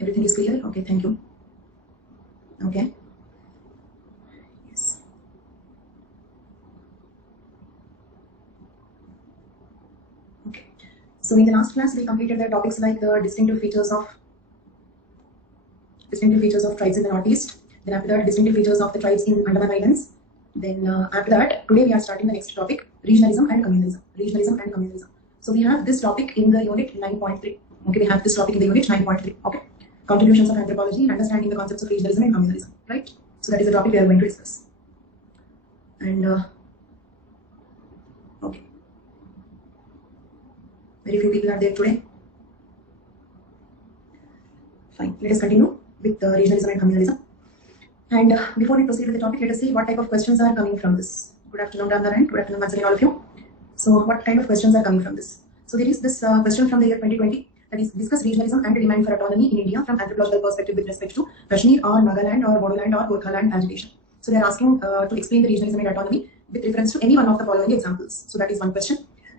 Everything is clear? Okay, thank you. Okay. Yes. Okay. So in the last class, we completed the topics like the distinctive features of tribes in the Northeast. Then after that, distinctive features of the tribes in Andaman Islands. Then after that, today we are starting the next topic, regionalism and communalism. Regionalism and communalism. So we have this topic in the unit 9.3. Okay, we have this topic in the unit 9.3. Okay, contributions of anthropology, understanding the concepts of regionalism and communalism. Right. So that is the topic we are going to discuss. And okay, very few people are there today. Fine. Let us continue with regionalism and communalism. And before we proceed with the topic, let us see what type of questions are coming from this. Good afternoon, Ramdar, and good afternoon once again, all of you. So, what kind of questions are coming from this? So, there is this question from the year 2020, that is, discuss regionalism and the demand for autonomy in India from anthropological perspective with respect to Kashmir or Nagaland or Bodoland or Gorkhaland agitation. So, they are asking to explain the regionalism and autonomy with reference to any one of the following examples. So, that is one question.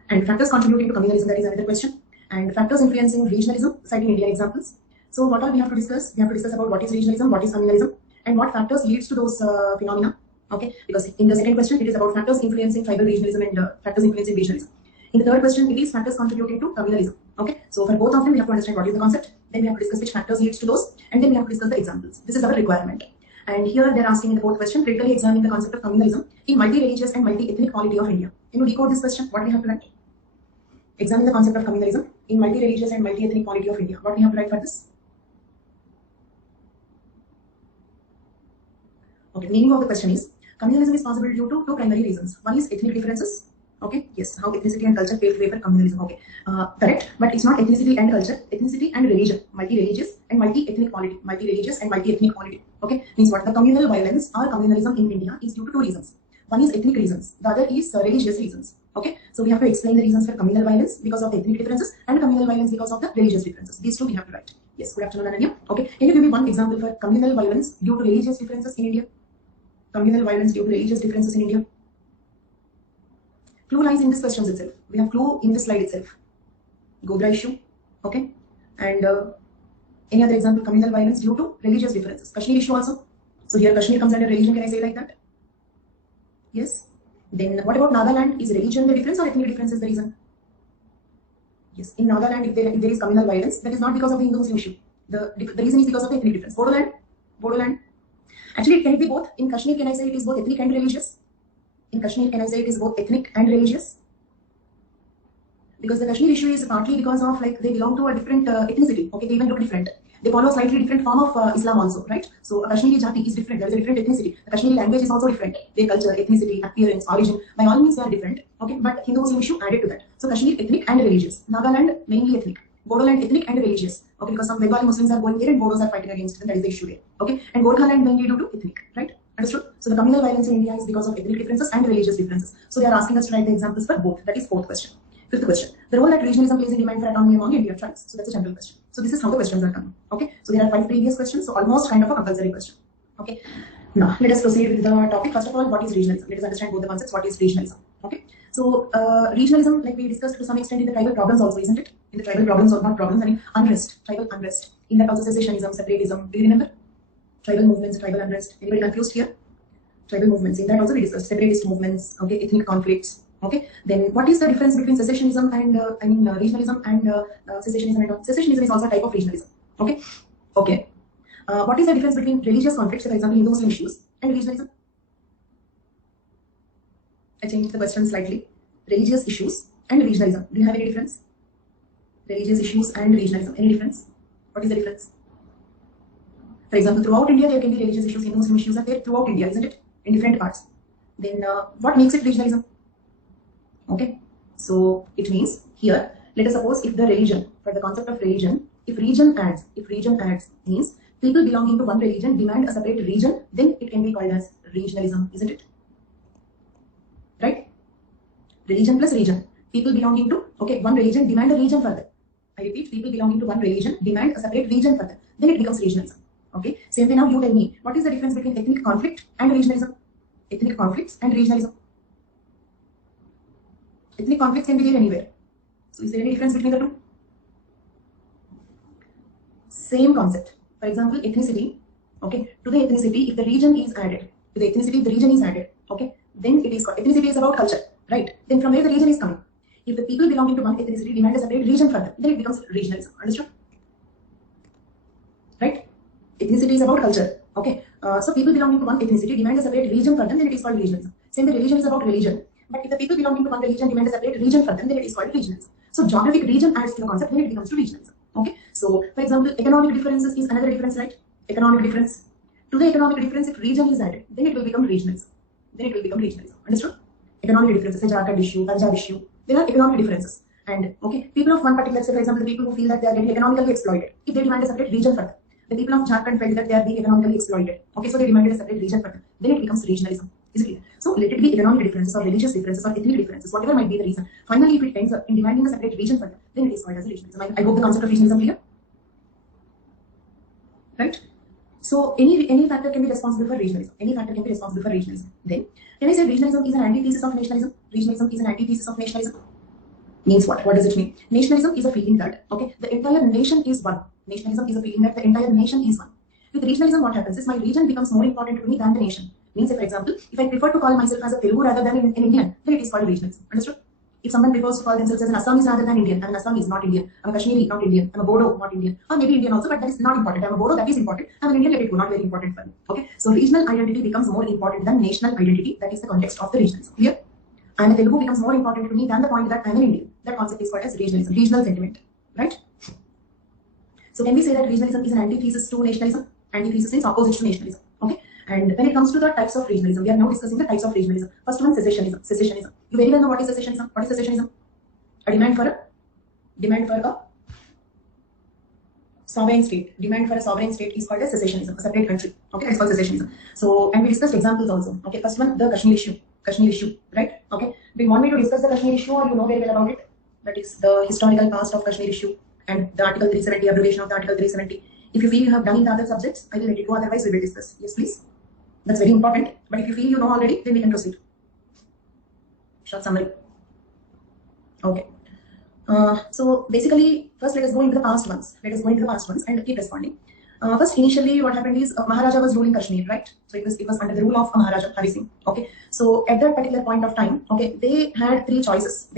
And factors contributing to communalism, that is another question. And factors influencing regionalism, citing Indian examples. So, what all we have to discuss? We have to discuss about what is regionalism, what is communalism, and what factors leads to those phenomena. Okay, because in the second question it is about factors influencing tribal regionalism and factors influencing regionalism. In the third question it is factors contributing to communalism. Okay, so for both of them we have to understand what is the concept, then we have to discuss which factors leads to those, and then we have to discuss the examples. This is our requirement. And here they are asking in the fourth question, critically examine the concept of communalism in multi-religious and multi-ethnic polity of India. Can you decode this question? What we have to write? Examine the concept of communalism in multi-religious and multi-ethnic polity of India. What we have to write for this? Okay, meaning of the question is, communalism is possible due to two primary reasons. One is ethnic differences. Okay, yes, how ethnicity and culture favor communalism. Okay, correct, but it's not ethnicity and culture, ethnicity and religion, multi-religious and multi-ethnic polity, multi-religious and multi-ethnic polity. Okay, means what? The communal violence or communalism in India is due to two reasons. One is ethnic reasons, the other is religious reasons. Okay, so we have to explain the reasons for communal violence because of the ethnic differences and communal violence because of the religious differences. These two we have to write. Yes, good afternoon, Ananya. Okay, can you give me one example for communal violence due to religious differences in India? Communal violence due to religious differences in India. Clue lies in this questions itself. We have clue in this slide itself. Godra issue, okay, and any other example, communal violence due to religious differences. Kashmir issue also. So here Kashmir comes under religion. Can I say like that? Yes. Then what about Nagaland? Is religion the difference or ethnic difference is the reason? Yes. In Nagaland, if there is communal violence, that is not because of the Hindu-Muslim issue. The reason is because of the ethnic difference. Bodoland. Actually, can it be both? In Kashmir, can I say it is both ethnic and religious? In Kashmir, can I say it is both ethnic and religious? Because the Kashmir issue is partly because of like they belong to a different ethnicity. Okay, they even look different. They follow a slightly different form of Islam also, right? So a Kashmiri Jati is different. There is a different ethnicity. The Kashmiri language is also different. Their culture, ethnicity, appearance, origin, by all means they are different. Okay, but Hindu-Muslim issue added to that. So Kashmir ethnic and religious. Nagaland mainly ethnic. Bodoland ethnic and religious. Okay, because some Bengali Muslims are going there and Bodos are fighting against them. That is the issue there. Okay, and Gorkhaland mainly due to ethnic, right? Understood? So the communal violence in India is because of ethnic differences and religious differences. So they are asking us to write the examples for both. That is fourth question. Fifth question. The role that regionalism plays in demand for autonomy among Indian tribes. So that's a general question. So this is how the questions are coming. Okay. So there are 5 previous questions. So almost kind of a compulsory question. Okay. Now let us proceed with the topic. First of all, what is regionalism? Let us understand both the concepts. What is regionalism? Okay. So regionalism, like we discussed to some extent in the tribal problems also, isn't it? In the tribal problems or not problems, I mean unrest, tribal unrest. In that also secessionism, separatism. Do you remember? Tribal movements, tribal unrest. Anybody confused here? Tribal movements. In that also we discussed separatist movements. Okay, ethnic conflicts. Okay. Then what is the difference between secessionism and regionalism and secessionism? And secessionism is also a type of regionalism. Okay. Okay. What is the difference between religious conflicts, for example, Hindu-Muslim issues, and regionalism? I changed the question slightly. Religious issues and regionalism. Do you have any difference? Religious issues and regionalism. Any difference? What is the difference? For example, throughout India, there can be religious issues, Hindu-Muslim issues are there throughout India, isn't it? In different parts. Then what makes it regionalism? Okay. So it means here, let us suppose if the religion, for the concept of religion, if region adds means people belonging to one religion demand a separate region, then it can be called as regionalism, isn't it? Right? Religion plus region. People belonging to, okay, one religion demand a region further. I repeat, people belonging to one religion demand a separate region further. Then it becomes regionalism. Okay. Same way now you tell me, what is the difference between ethnic conflict and regionalism? Ethnic conflicts and regionalism. Ethnic conflicts can be there anywhere. So is there any difference between the two? Same concept. For example, ethnicity. Okay, to the ethnicity, if the region is added, to the ethnicity, if the region is added, okay, then it is called, ethnicity is about culture, right? Then from where the region is coming. If the people belonging to one ethnicity demand a separate region for them, then it becomes regionalism. Understood? Right? Ethnicity is about culture. Okay, so people belonging to one ethnicity demand a separate region for them, then it is called regionalism. Same, the religion is about religion, but if the people belonging to one religion demand a separate region for them, then it is called regionalism. So geographic region adds to the concept, then it becomes to regionalism. Okay, so for example, economic differences is another difference, right? Economic difference. To the economic difference, if region is added, then it will become regionalism. Then it will become regionalism. Understood? Economic differences, the JKAS issue, Punjab issue, there are economic differences. And okay, people of one particular, say for example, the people who feel that they are getting economically exploited, if they demand a separate region for them, the people of Jharkhand felt that they are being economically exploited. Okay, so they demanded a separate region for them. Then it becomes regionalism. Is it clear? So let it be economic differences or religious differences or ethnic differences, whatever might be the reason. Finally, if it ends up in demanding a separate region for them, then it is called as regionalism. I hope the concept of regionalism clear. Right? So any factor can be responsible for regionalism. Any factor can be responsible for regionalism. Then can I say regionalism is an antithesis of nationalism? Regionalism is an antithesis of nationalism. Means what? What does it mean? Nationalism is a feeling that okay, the entire nation is one. Nationalism is a feeling that the entire nation is one. With regionalism, what happens is my region becomes more important to me than the nation. Means, for example, if I prefer to call myself as a Telugu rather than an Indian, then it is called regionalism. Understood? If someone prefers to call themselves as an Assamese rather than Indian, I'm an Assamese, not Indian. I'm a Kashmiri, not Indian. I'm a Bodo, not Indian. Or maybe Indian also, but that is not important. I'm a Bodo, that is important. I'm an Indian, let it go, not very important for me. Okay? So regional identity becomes more important than national identity. That is the context of the regionalism. Clear? I'm a Telugu becomes more important to me than the point that I'm an Indian. That concept is called as regionalism, regional sentiment. Right? So can we say that regionalism is an antithesis to nationalism? Antithesis means opposite to nationalism. Okay? And when it comes to the types of regionalism, we are now discussing the types of regionalism. First one, secessionism. Secessionism. You very well know what is secessionism. What is secessionism? A demand for a sovereign state. Demand for a sovereign state is called as secessionism, a separate country. Okay, that's called secessionism. So, and we discussed examples also. Okay, first one, the Kashmir issue. Kashmir issue, right? Okay. Do you want me to discuss the Kashmir issue, or you know very well about it? That is the historical past of Kashmir issue and the Article 370, abbreviation of the Article 370. If you feel you have done in the other subjects, I will let it go. Otherwise, we will discuss. Yes, please. That's very important. But if you feel you know already, then we can proceed. Short summary. Okay. So basically, first let us go into the past ones. Let us go into the past ones and keep responding. First, initially, what happened is Maharaja was ruling Kashmir, right? So it was under the rule of Maharaja Hari Singh. Okay. So at that particular point of time, okay, they had three choices.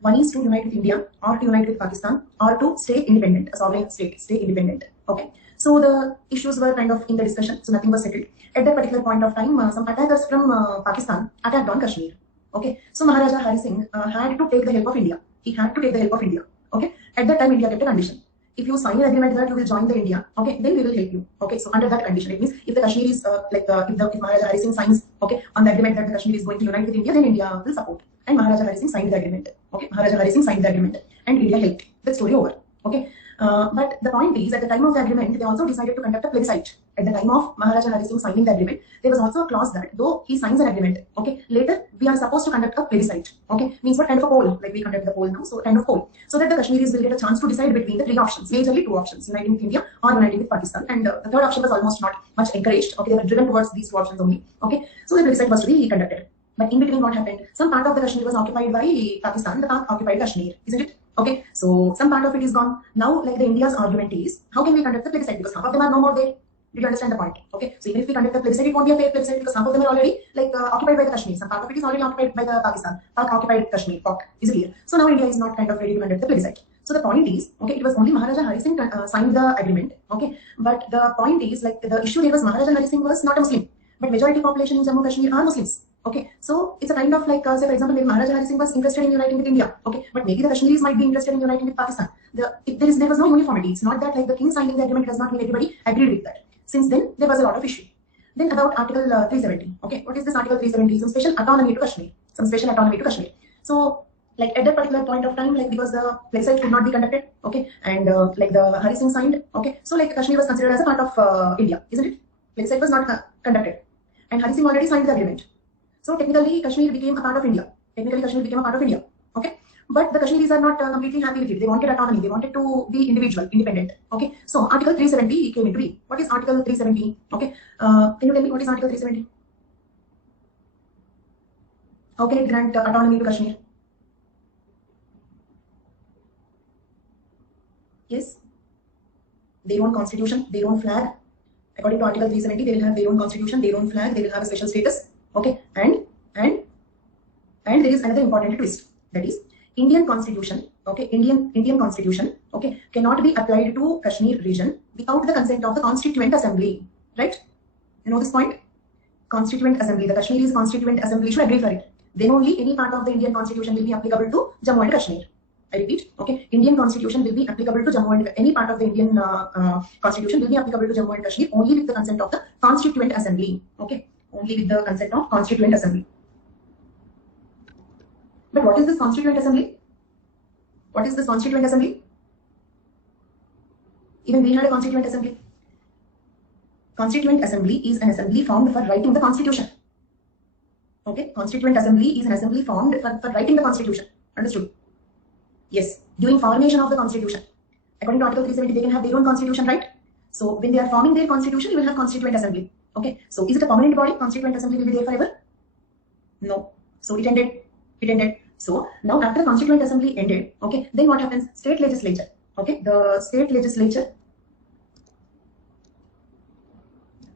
One is to unite with India, or to unite with Pakistan, or to stay independent, a sovereign state, stay independent. Okay. So the issues were kind of in the discussion, so nothing was settled. At that particular point of time, some attackers from Pakistan attacked on Kashmir. Okay. So Maharaja Hari Singh had to take the help of India. He had to take the help of India. Okay. At that time, India kept a condition. If you sign an agreement that you will join the India, okay, then we will help you. Okay, so under that condition, it means if the Kashmir is if Maharaja Hari Singh signs, okay, on the agreement that the Kashmir is going to unite with India, then India will support. And Maharaja Hari Singh signed the agreement. Okay, Maharaja Hari Singh signed the agreement, and India helped. That story over. Okay, but the point is, at the time of the agreement, they also decided to conduct a plebiscite. At the time of Maharaja Hari Singh signing the agreement, there was also a clause that though he signs an agreement, okay, later we are supposed to conduct a plebiscite. Okay, means what kind of a poll? Like we conduct the poll now, so kind of poll, so that the Kashmiris will get a chance to decide between the three options, majorly two options: uniting with India or uniting with Pakistan. And the third option was almost not much encouraged. Okay, they were driven towards these two options only. Okay, so the plebiscite was to be conducted. But in between, what happened? Some part of the Kashmir was occupied by Pakistan. The Pak occupied Kashmir, isn't it? Okay, so some part of it is gone. Now, like the India's argument is, how can we conduct the plebiscite? Because half of them are no more there. Did you understand the point? Okay, so even if we conduct the plebiscite, it won't be a fair plebiscite because half of them are already like occupied by the Kashmir. Some part of it is already occupied by the Pakistan. Pak occupied Kashmir. Pak is clear. So now India is not kind of ready to conduct the plebiscite. So the point is, okay, it was only Maharaja Hari Singh signed the agreement. Okay, but the point is, like the issue there was Maharaja Hari Singh was not a Muslim, but majority population in Jammu Kashmir are Muslims. Okay, so it's a kind of like, say for example, maybe Maharaja Hari Singh was interested in uniting with India, okay, but maybe the Kashmiris might be interested in uniting with Pakistan. There was no uniformity. It's not that like the king signing the agreement does not mean everybody agreed with that. Since then, there was a lot of issue. Then about Article 370. Okay, what is this Article 370? Some special autonomy to Kashmir. Some special autonomy to Kashmir. So, like at that particular point of time, like because the plebiscite could not be conducted, okay, and like the Hari Singh signed, okay, so like Kashmir was considered as a part of India, isn't it? Plebiscite was not conducted, and Hari Singh already signed the agreement. So technically, Kashmir became a part of India. Okay. But the Kashmiris are not completely happy with it. They wanted autonomy. They wanted to be individual, independent. Okay. So Article 370 came into being. What is Article 370? Okay. Can you tell me what is Article 370? How can it grant autonomy to Kashmir? their own constitution, their own flag. According to Article 370, they will have their own constitution, their own flag, they will have a special status. Okay, and there is another important twist, that is Indian constitution. Okay, Indian constitution, okay, cannot be applied to Kashmir region without the consent of the Constituent Assembly. Right? You know this point? Constituent Assembly, the Kashmiri's Constituent Assembly should agree for it. Then only any part of the Indian constitution will be applicable to Jammu and Kashmir. I repeat, okay, Indian constitution will be applicable to Jammu and any part of the Indian constitution will be applicable to Jammu and Kashmir only with the consent of the Constituent Assembly. Okay, only with the consent of Constituent Assembly. But what is this Constituent Assembly? What is this Constituent Assembly? Even we had a Constituent Assembly. Constituent Assembly is an assembly formed for writing the Constitution. Okay, Constituent Assembly is an assembly formed for writing the Constitution. Understood? Yes, during formation of the Constitution. According to Article 370, they can have their own Constitution, right? So when they are forming their Constitution, you will have Constituent Assembly. Okay, so is it a permanent body? Constituent Assembly will be there forever? No. So it ended. It ended. So now after the Constituent Assembly ended, okay, then what happens? State legislature. Okay, the state legislature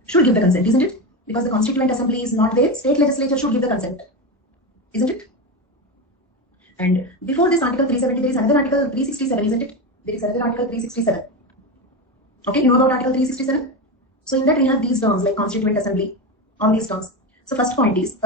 should give the consent, isn't it? Because the Constituent Assembly is not there, state legislature should give the consent, isn't it? And before this Article 370, there is another Article 367, isn't it? There is another Article 367. Okay, you know about Article 367? So in that we have these terms like Constituent Assembly, all these terms. So first point is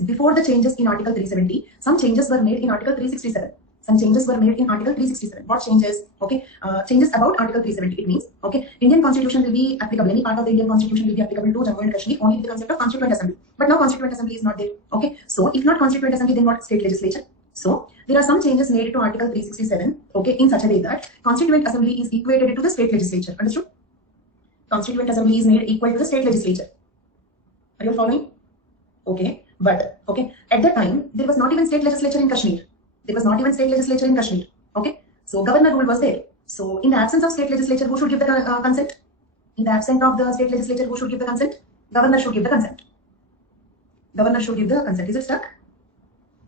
before the changes in Article 370, some changes were made in Article 367. Some changes were made in Article 367. What changes? Okay, changes about Article 370. It means, okay, Indian Constitution will be applicable. Any part of the Indian Constitution will be applicable to Jammu and Kashmir only with the concept of Constituent Assembly. But now Constituent Assembly is not there. Okay, so if not Constituent Assembly, then what? State legislature. So there are some changes made to Article 367. Okay, in such a way that Constituent Assembly is equated to the state legislature. Understood? Constituent Assembly is made equal to the state legislature. Are you following? Okay, but okay, at that time there was not even state legislature in Kashmir. There was not even state legislature in Kashmir. Okay, so governor rule was there. So in the absence of state legislature, who should give the consent? In the absence of the state legislature, who should give the consent? Governor should give the consent. Governor should give the consent. Is it stuck?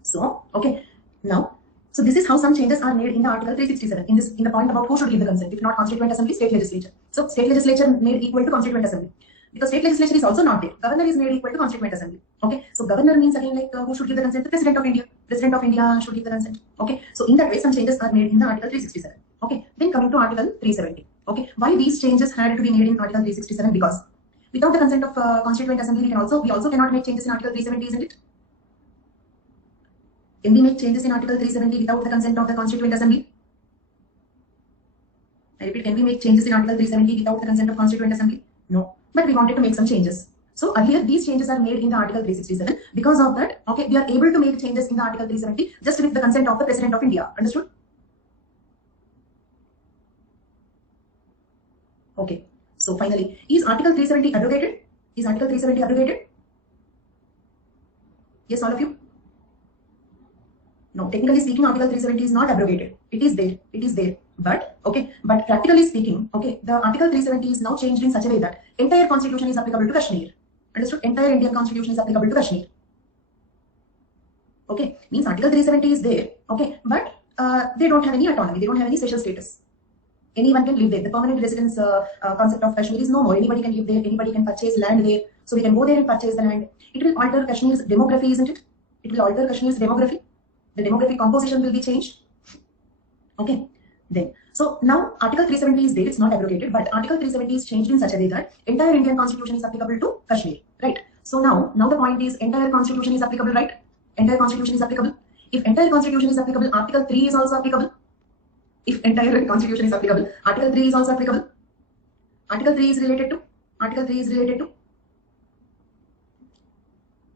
So okay, now so this is how some changes are made in the Article 367. In the point about who should give the consent. If not Constituent Assembly, state legislature. So state legislature made equal to Constituent Assembly. Because state legislature is also not there. Governor is made equal to Constituent Assembly. Okay, so governor means again like who should give the consent? The President of India. President of India should give the consent. Okay, so in that way some changes are made in the Article 367. Okay, then coming to Article 370. Okay, why these changes had to be made in Article 367? Because without the consent of Constituent Assembly, we also cannot make changes in Article 370, isn't it? Can we make changes in Article 370 without the consent of the Constituent Assembly? I repeat, can we make changes in Article 370 without the consent of Constituent Assembly? No. But we wanted to make some changes. So earlier these changes are made in the Article 367. Because of that, okay, we are able to make changes in the Article 370 just with the consent of the President of India. Understood? Okay. So finally, is Article 370 abrogated? Is Article 370 abrogated? Yes, all of you? No, technically speaking, Article 370 is not abrogated. It is there. It is there. But okay, but practically speaking, okay, the Article 370 is now changed in such a way that entire constitution is applicable to Kashmir. Understood? Entire Indian constitution is applicable to Kashmir. Okay, means Article 370 is there. Okay, but they don't have any autonomy. They don't have any special status. Anyone can live there. The permanent residence concept of Kashmir is no more. Anybody can live there. Anybody can purchase land there. So we can go there and purchase the land. It will alter Kashmir's demography, isn't it? It will alter Kashmir's demography. The demographic composition will be changed. Okay. Then, so now Article 370 is there, it's not abrogated, but Article 370 is changed in such a way that entire Indian constitution is applicable to Kashmir, right? So now the point is entire constitution is applicable, right? Entire constitution is applicable. If entire constitution is applicable, Article 3 is also applicable. If entire constitution is applicable, Article 3 is also applicable. Article 3 is related to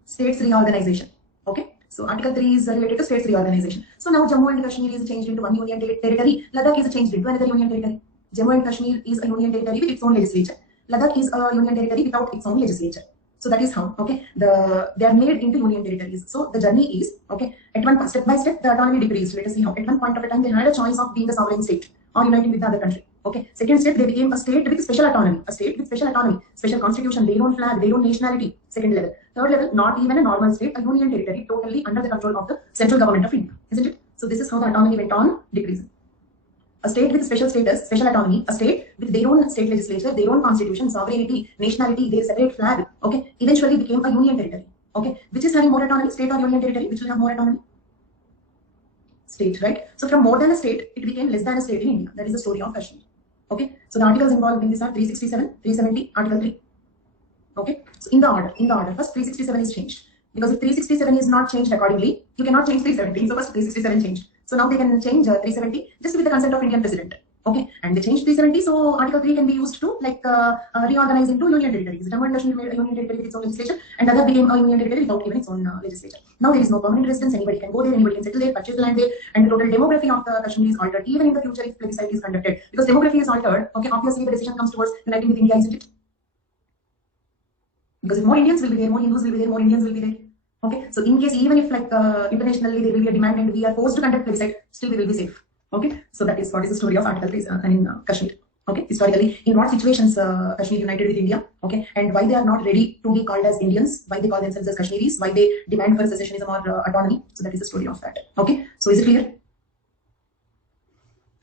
states reorganization, okay? So Article 3 is related to states reorganization. So now Jammu and Kashmir is changed into one union territory. Ladakh is changed into another union territory. Jammu and Kashmir is a union territory with its own legislature. Ladakh is a union territory without its own legislature. So that is how, okay, they are made into union territories. So the journey is, okay, at one step by step, the autonomy decreased. Let us see how. At one point of a time, they had a choice of being a sovereign state or uniting with the other country. Okay. Second step, they became a state with special autonomy. A state with special autonomy, special constitution, their own flag, their own nationality. Second level. Third level, not even a normal state, a union territory, totally under the control of the central government of India, isn't it? So this is how the autonomy went on decreasing. A state with special status, special autonomy, a state with their own state legislature, their own constitution, sovereignty, nationality, their separate flag, okay, eventually became a union territory. Okay, which is having more autonomy, state or union territory, which will have more autonomy? State, right? So from more than a state, it became less than a state in India. That is the story of Kashmir. Okay, so the articles involved in this are 367, 370, Article 3. Okay, so in the order, first 367 is changed. Because if 367 is not changed accordingly, you cannot change 370. So first 367 changed. So now they can change 370 just with the consent of Indian president. Okay, and they changed 370. So Article 3 can be used to reorganize into union territories. Jammu and Kashmir made a union territory with its own legislature, and other became a union territory without even its own legislature. Now there is no permanent residence. Anybody can go there, anybody can settle there, purchase land there, and the total demography of the Kashmir is altered. Even in the future, if plebiscite is conducted, because demography is altered, okay, obviously the decision comes towards uniting with India, isn't it? Because if more Indians will be there, more Hindus will be there, more Indians will be there. Okay, so in case even if internationally there will be a demand and we are forced to conduct plebiscite, still we will be safe. Okay, so that is what is the story of Article 3 in Kashmir. Okay, historically, in what situations Kashmir united with India, okay, and why they are not ready to be called as Indians, why they call themselves as Kashmiris, why they demand for secessionism or autonomy. So that is the story of that. Okay, so is it clear?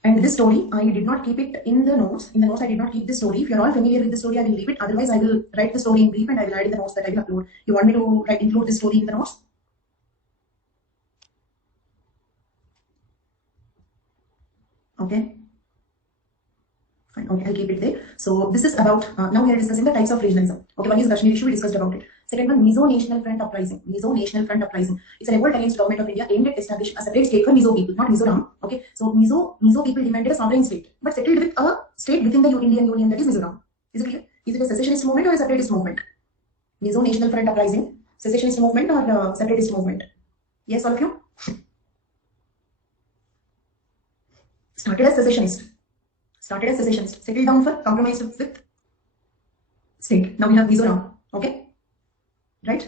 And this story, I did not keep it in the notes. In the notes, I did not keep this story. If you are all familiar with the story, I will leave it. Otherwise, I will write the story in brief and I will add in the notes that I will upload. You want me to include this story in the notes? Okay. Fine. Okay, I'll keep it there. So this is about, now we are discussing the types of regionalism. Okay, one is Kashmir issue, we discussed about it. Second one, Mizo National Front Uprising. Mizo National Front Uprising. It's a revolt against government of India aimed at establishing a separate state for Mizo people, not Mizoram. Okay, so Mizo people demanded a sovereign state, but settled with a state within the Indian Union, that is Mizoram. Is it clear? Is it a secessionist movement or a separatist movement? Mizo National Front Uprising, secessionist movement or separatist movement? Yes, all of you? Started as secessionist. Settled down for compromise with state. Now we have Mizoram. Okay, right?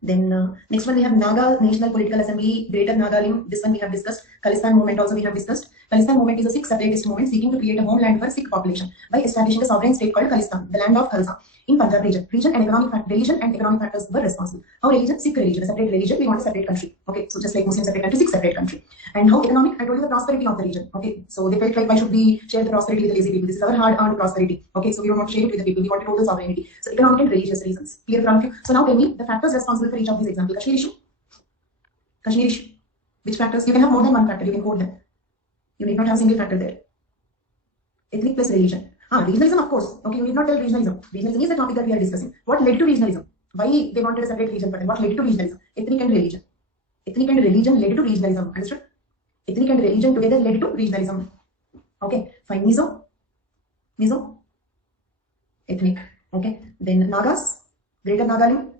Then next one we have Naga National Political Assembly, Greater Nagalim. This one we have discussed. Khalistan movement also we have discussed. Khalistan movement is a Sikh separatist movement seeking to create a homeland for Sikh population by establishing a sovereign state called Khalistan, the land of Khalsa, in Punjab region. Religion and economic factors were responsible. How religion? Sikh religion, a separate religion. We want a separate country. Okay, so just like Muslim separate country, Sikh separate country. And how economic? I told you the prosperity of the region. Okay, so they felt like why should we share the prosperity with the lazy people? This is our hard-earned prosperity. Okay, so we don't want to share it with the people. We want total sovereignty. So economic and religious reasons. Clear for all of you? So now tell me the factors responsible for each of these examples. Kashmir issue. Kashmir issue. Which factors? You can have more than one factor. You can quote them. You need not have single factor there. Ethnic plus religion. Regionalism, of course. Okay, you need not tell regionalism. Regionalism is the topic that we are discussing. What led to regionalism? Why they wanted a separate region for them? What led to regionalism? Ethnic and religion. Ethnic and religion led to regionalism. Understood? Ethnic and religion together led to regionalism. Okay, fine. Mizo. Ethnic. Okay. Then Nagas. Greater Nagalim.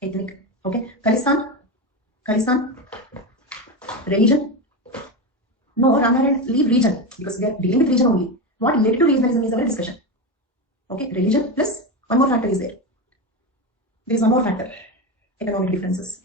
Ethnic. Okay. Khalistan. Religion. No, rather than leave region because we are dealing with region only. What led to regionalism is our discussion. Okay, religion plus one more factor is there. There is one more factor. Economic differences.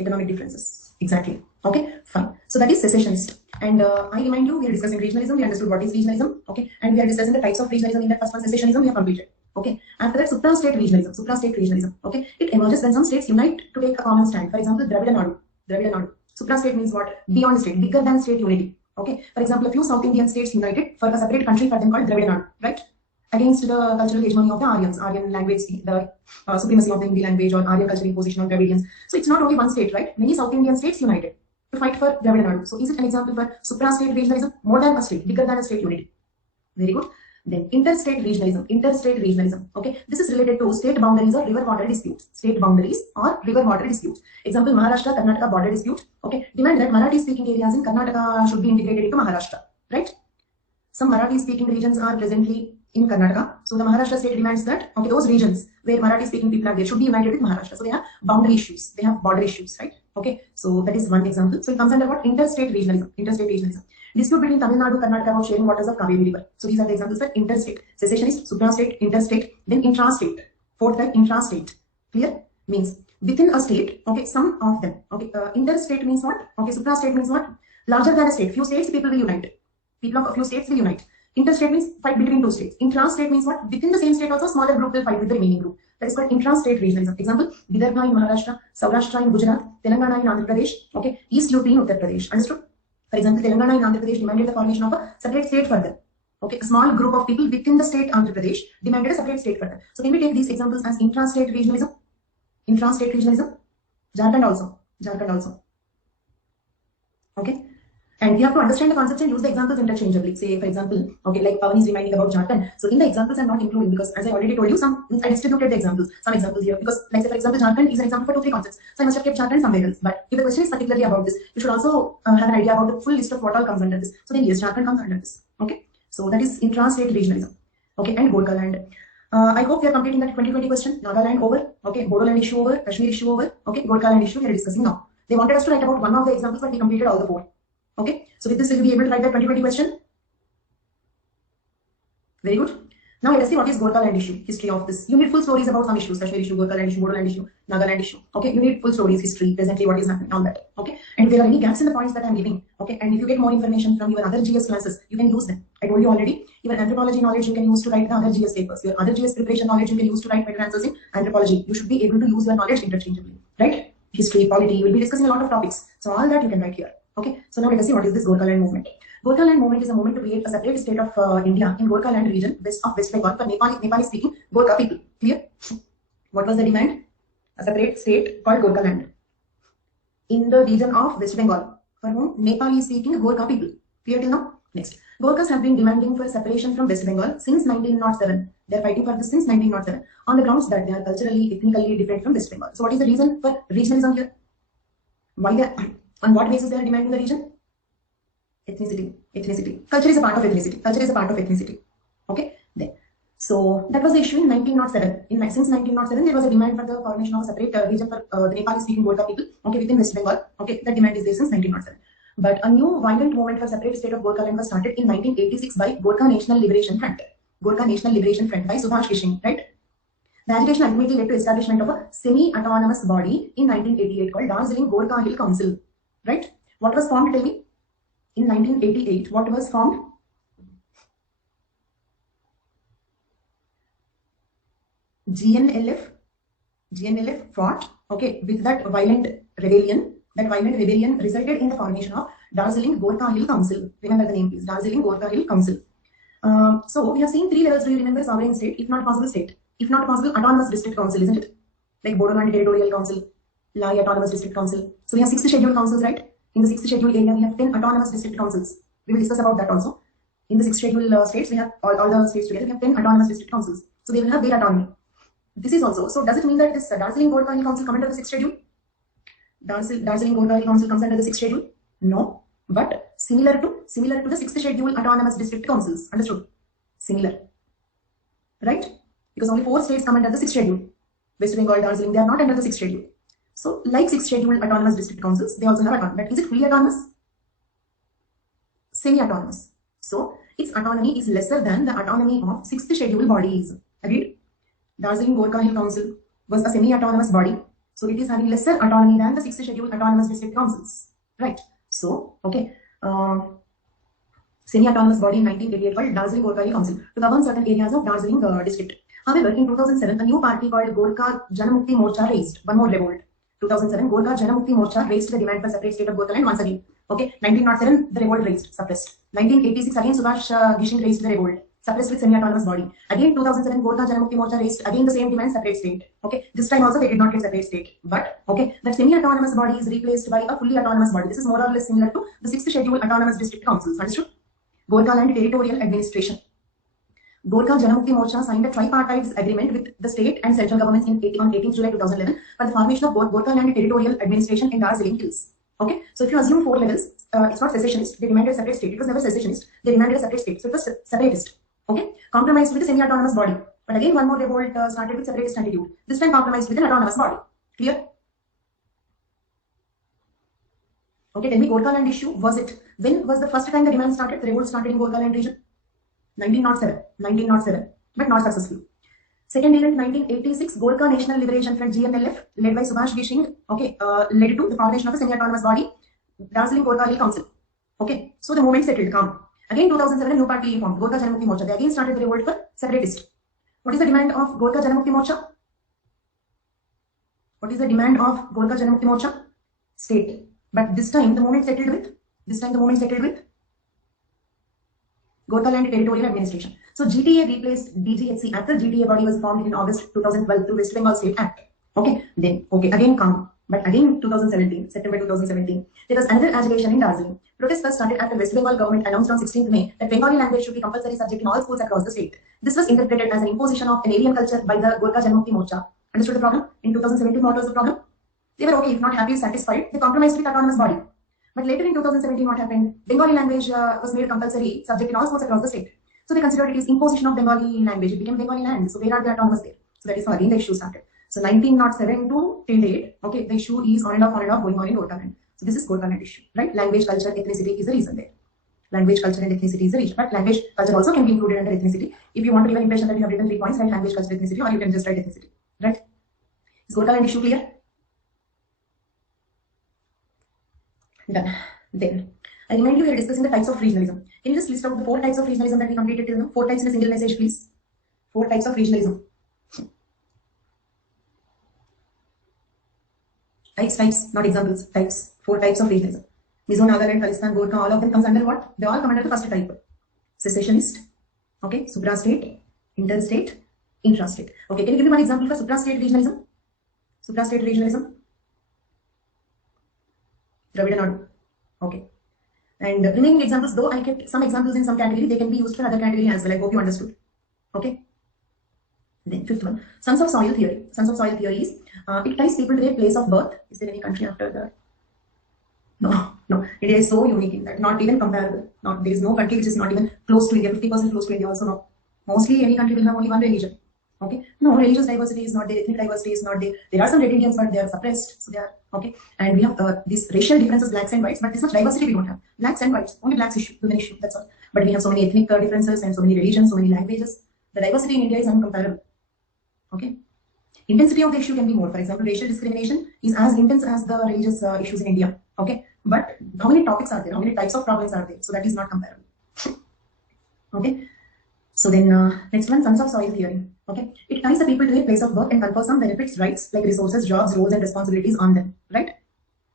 Exactly. Okay, fine. So that is secessionist. And I remind you, we are discussing regionalism. We understood what is regionalism. Okay, and we are discussing the types of regionalism. In that first one, secessionism, we have completed. Okay, after that, supra-state regionalism. Okay, it emerges when some states unite to take a common stand. For example, Dravida Nadu. Supra-state means what? Beyond state, bigger than state unity. Okay, for example, a few South Indian states united for a separate country for them called Dravida Nadu, right? Against the cultural hegemony of the Aryans, Aryan language, the supremacy of the Hindi language or Aryan cultural imposition on Dravidians. So it's not only one state, right? Many South Indian states united to fight for Dravida Nadu. So is it an example for supra-state regionalism? More than a state, bigger than a state unity. Very good. Then interstate regionalism. Okay, this is related to state boundaries or river water disputes. Example, Maharashtra-Karnataka border dispute. Okay, demand that Marathi-speaking areas in Karnataka should be integrated into Maharashtra. Right? Some Marathi-speaking regions are presently in Karnataka. So the Maharashtra state demands that those regions where Marathi-speaking people are there should be united with Maharashtra. So they have boundary issues. They have border issues, right? Okay, so that is one example. So it comes under what? Interstate regionalism. Dispute between Tamil Nadu, Karnataka about sharing waters of Kaveri River. So these are the examples for interstate, secessionist, suprastate, interstate, then intrastate. Fourth type, intrastate. Clear? Means within a state, okay, some of them. Okay, interstate means what? Okay, suprastate means what? Larger than a state. Few states, people will unite. People of a few states will unite. Interstate means fight between two states. Intrastate means what? Within the same state also, smaller group will fight with the remaining group. That is called intrastate regionalism. Example, Vidarbha in Maharashtra, Saurashtra in Gujarat, Telangana in Andhra Pradesh, okay, East UP in Uttar Pradesh. Understood? For example, Telangana and Andhra Pradesh demanded the formation of a separate state for them. Okay, a small group of people within the state Andhra Pradesh demanded a separate state for them. So can we take these examples as intra-state regionalism? Intra-state regionalism. Jharkhand also. Jharkhand also. Okay. And you have to understand the concepts and use the examples interchangeably. Say, for example, okay, like Pawan is reminding about Jharkhand. So in the examples, I'm not including because, as I already told you, I distributed the examples, some examples here. Because, like, say, for example, Jharkhand is an example for 2-3 concepts. So I must have kept Jharkhand somewhere else. But if the question is particularly about this, you should also have an idea about the full list of what all comes under this. So then, yes, Jharkhand comes under this. Okay. So that is intra-state regionalism. Okay, and Gorkhaland. I hope we are completing that 2020 question. Nagaland over. Okay, Bodoland issue over. Kashmir issue over. Okay, Gorkhaland issue we are discussing now. They wanted us to write about one of the examples, but we completed all the 4. Okay, so with this, will you be able to write the 2020 question? Very good. Now let us see what is Gorkhaland issue, history of this. You need full stories about some issues, Kashmir issue, Gorkhaland issue, Bodoland issue, Nagaland issue. Okay, you need full stories, history, presently what is happening on that. Okay, and if there are any gaps in the points that I'm giving, okay, and if you get more information from your other GS classes, you can use them. I told you already, your anthropology knowledge you can use to write the other GS papers. Your other GS preparation knowledge you can use to write better answers in anthropology. You should be able to use your knowledge interchangeably, right? History, polity, you will be discussing a lot of topics. So all that you can write here. Okay, so now let us see what is this Gorkhaland movement. Gorkhaland movement is a movement to create a separate state of India in Gorkhaland region west of West Bengal for Nepali speaking Gorkha people. Clear? What was the demand? A separate state called Gorkhaland in the region of West Bengal for whom Nepali speaking Gorkha people. Clear till now? Next. Gorkhas have been demanding for separation from West Bengal since 1907. They are fighting for this since 1907 on the grounds that they are culturally, ethnically different from West Bengal. So what is the reason for regionalism here? Why they are, on what basis they are demanding the region? Ethnicity. Culture is a part of ethnicity. Okay, there. So that was the issue in 1907. Since 1907, there was a demand for the formation of a separate region for the Nepali-speaking Gorkha people. Okay, within West Bengal. Okay, that demand is there since 1907. But a new violent movement for separate state of Gorkhaland was started in 1986 by Gorkha National Liberation Front. Gorkha National Liberation Front by Subhash Kishing, right? The agitation ultimately led to establishment of a semi-autonomous body in 1988 called Darjeeling Gorkha Hill Council, right? What was formed, tell me? In 1988, what was formed? GNLF fought, okay, with that violent rebellion. That violent rebellion resulted in the formation of Darjeeling Gorkha Hill Council. Remember the name, please. Darjeeling Gorkha Hill Council. So we have seen 3 levels. Do you remember? Sovereign state, if not possible state, if not possible autonomous district council, isn't it? Like Bodoland Territorial Council, Lai Autonomous District Council. So we have 6 scheduled councils, right? In the 6th schedule area, we have 10 autonomous district councils. We will discuss about that also. In the 6th schedule states, we have all the states together, we have 10 autonomous district councils. So they will have their autonomy. This is also, so does it mean that this Darjeeling Gorkha Hill Council comes under the 6th schedule? Darjeeling Gorkha Hill Council comes under the 6th schedule? No, but similar to the 6th schedule autonomous district councils. Understood? Similar, right? Because only 4 states come under the 6th schedule. West Bengal, Darjeeling, they are not under the 6th schedule. So, like 6th schedule autonomous district councils, they also have autonomy. But is it fully autonomous? Semi-autonomous. So, its autonomy is lesser than the autonomy of 6th schedule bodies. Agreed? Darjeeling Gorkha Hill Council was a semi-autonomous body. So, it is having lesser autonomy than the 6th schedule autonomous district councils. Right? So, okay. Semi-autonomous body in 1988 called Darjeeling Gorkha Hill Council to govern certain areas of Darjeeling district. However, in 2007, a new party called Gorkha Janamukti Morcha raised one more revolt. 2007, Gorkha Janamukti Morcha raised the demand for separate state of Gorkhaland once again. Okay, 1907, the revolt raised, suppressed. 1986, again Subhash Kishing raised the revolt, suppressed with semi-autonomous body. Again, 2007, Gorkha Janamukti Morcha raised again the same demand, separate state. Okay, this time also they did not get separate state. But, okay, that semi-autonomous body is replaced by a fully autonomous body. This is more or less similar to the 6th schedule autonomous district councils. Understood? Gorkhaland Territorial Administration. Gorkha Janamukti Morcha signed a tripartite agreement with the state and central governments on 18th July 2011 for the formation of Gorkhaland Territorial Administration in Darjeeling Hills. Okay, so if you assume 4 levels, it's not secessionist. They demanded a separate state. It was never secessionist. They demanded a separate state. So it was separatist. Okay, compromised with a semi-autonomous body. But again, one more revolt started with separatist attitude. This time compromised with an autonomous body. Clear? Okay, tell me, Gorkhaland issue, was it? When was the first time the demand started? The revolt started in Gorkhaland region? 1907, but not successful. Second event, 1986, Gorkha National Liberation Front GNLF, led by Subhash Kishing, okay, led to the formation of a semi-autonomous body, Darjeeling Gorkha Hill Council. Okay, so the movement settled, calm. Again, 2007, a new party formed, Gorkha Janamukti Morcha. They again started the revolt for separatist. What is the demand of Gorkha Janamukti Morcha? What is the demand of Gorkha Janamukti Morcha? State. But this time the movement settled with? Gorkha Land Territorial Administration. So GTA replaced DGHC Act. The GTA body was formed in August 2012 through West Bengal State Act. Okay, then again calm. But again 2017, September 2017, there was another agitation in Darjeeling. Protests first started after West Bengal government announced on 16th May that Bengali language should be compulsory subject in all schools across the state. This was interpreted as an imposition of an alien culture by the Gorkha Janmukti Morcha. Understood the problem? In 2017, what was the problem? They were okay, if not happy, satisfied. They compromised with autonomous body. But later in 2017, what happened? Bengali language was made compulsory subject in all schools across the state. So they considered it is imposition of Bengali language. It became Bengali land. So where are the autonomous there? So that is how again the issue started. So 1907 to till date, okay, the issue is on and off going on in Gorkha land. So this is Gorkha land issue, right? Language, culture, ethnicity is the reason there. Language, culture, and ethnicity is the reason. But language, culture also can be included under ethnicity. If you want to give an impression that you have written 3 points, write language, culture, ethnicity, or you can just write ethnicity, right? Is Gorkha land issue clear? Done. Then I remind you we are discussing the types of regionalism. Can you just list out the 4 types of regionalism that we completed till now? 4 types in a single message, please. 4 types of regionalism. Types, not examples. Types. 4 types of regionalism. Mizo, Nagaland, Khalistan, Gorkha, all of them comes under what? They all come under the first type. Secessionist. Okay. Suprastate, interstate, intrastate. Okay. Can you give me one example for suprastate regionalism? Suprastate regionalism. Dravida Nadu. Okay. And remaining examples, though I kept some examples in some category, they can be used for other category as well. I hope you understood. Okay. Then 5th one, sons of soil theory. Sons of soil theory is it ties people to their place of birth. Is there any country after that? No. India is so unique in that, not even comparable. There is no country which is not even close to India. 50% close to India also no. Mostly any country will have only one religion. Okay. No, religious diversity is not there, ethnic diversity is not there. There are some red Indians, but they are suppressed. So they are okay. And we have these racial differences, blacks and whites, but this much diversity we don't have. Blacks and whites, only blacks issue, women issue, that's all. But we have so many ethnic differences and so many religions, so many languages. The diversity in India is uncomparable. Okay. Intensity of the issue can be more. For example, racial discrimination is as intense as the religious issues in India. Okay. But how many topics are there? How many types of problems are there? So that is not comparable. Okay. So then next one, sons of soil theory. Okay. It ties the people to their place of birth and confers some benefits, rights like resources, jobs, roles, and responsibilities on them. Right?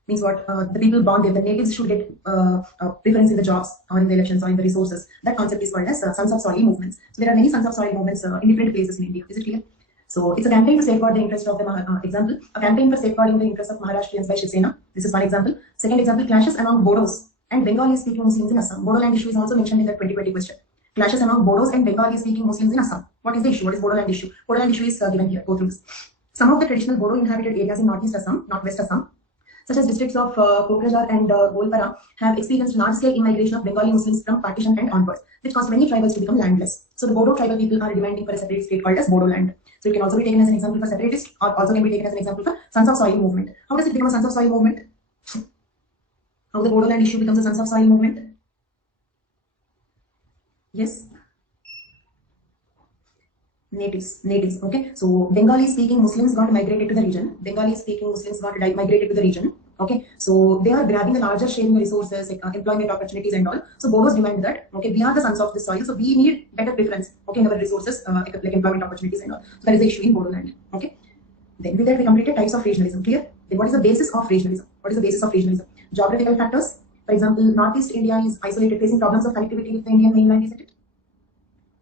Means what? The people born there, the natives should get preference in the jobs or in the elections or in the resources. That concept is called as sons of soil movements. So there are many sons of soil movements in different places in India. Is it clear? So it's a campaign to safeguard the interest of the example. A campaign for safeguarding the interest of Maharashtrians by Shiv Sena. This is one example. Second example, clashes among Bodos and Bengali speaking Muslims in Assam. Bodo land issue is also mentioned in the 2020 question. Clashes among Bodos and Bengali speaking Muslims in Assam. What is the issue? What is Bodo land issue? Bodo land issue is given here. Go through this. Some of the traditional Bodo inhabited areas in northeast Assam, northwest Assam, such as districts of Kokrajhar and Golpara, have experienced large-scale immigration of Bengali Muslims from partition and onwards, which caused many tribals to become landless. So the Bodo tribal people are demanding for a separate state called as Bodo land. So it can also be taken as an example for separatist, or also can be taken as an example for sons of soil movement. How does it become a sons of soil movement? How the Bodo land issue becomes a sons of soil movement? Yes. Natives, okay. So Bengali speaking Muslims got migrated to the region. Bengali speaking Muslims got migrated to the region. Okay, so they are grabbing a larger share in the resources, employment opportunities and all. So Bodos demand that, okay, we are the sons of the soil, so we need better preference, okay, in our resources, like employment opportunities and all. So that is the issue in Bodo land, okay. Then with that we completed types of regionalism, clear? Then what is the basis of regionalism? What is the basis of regionalism? Geographical factors. For example, Northeast India is isolated, facing problems of connectivity with the Indian mainland, isn't it?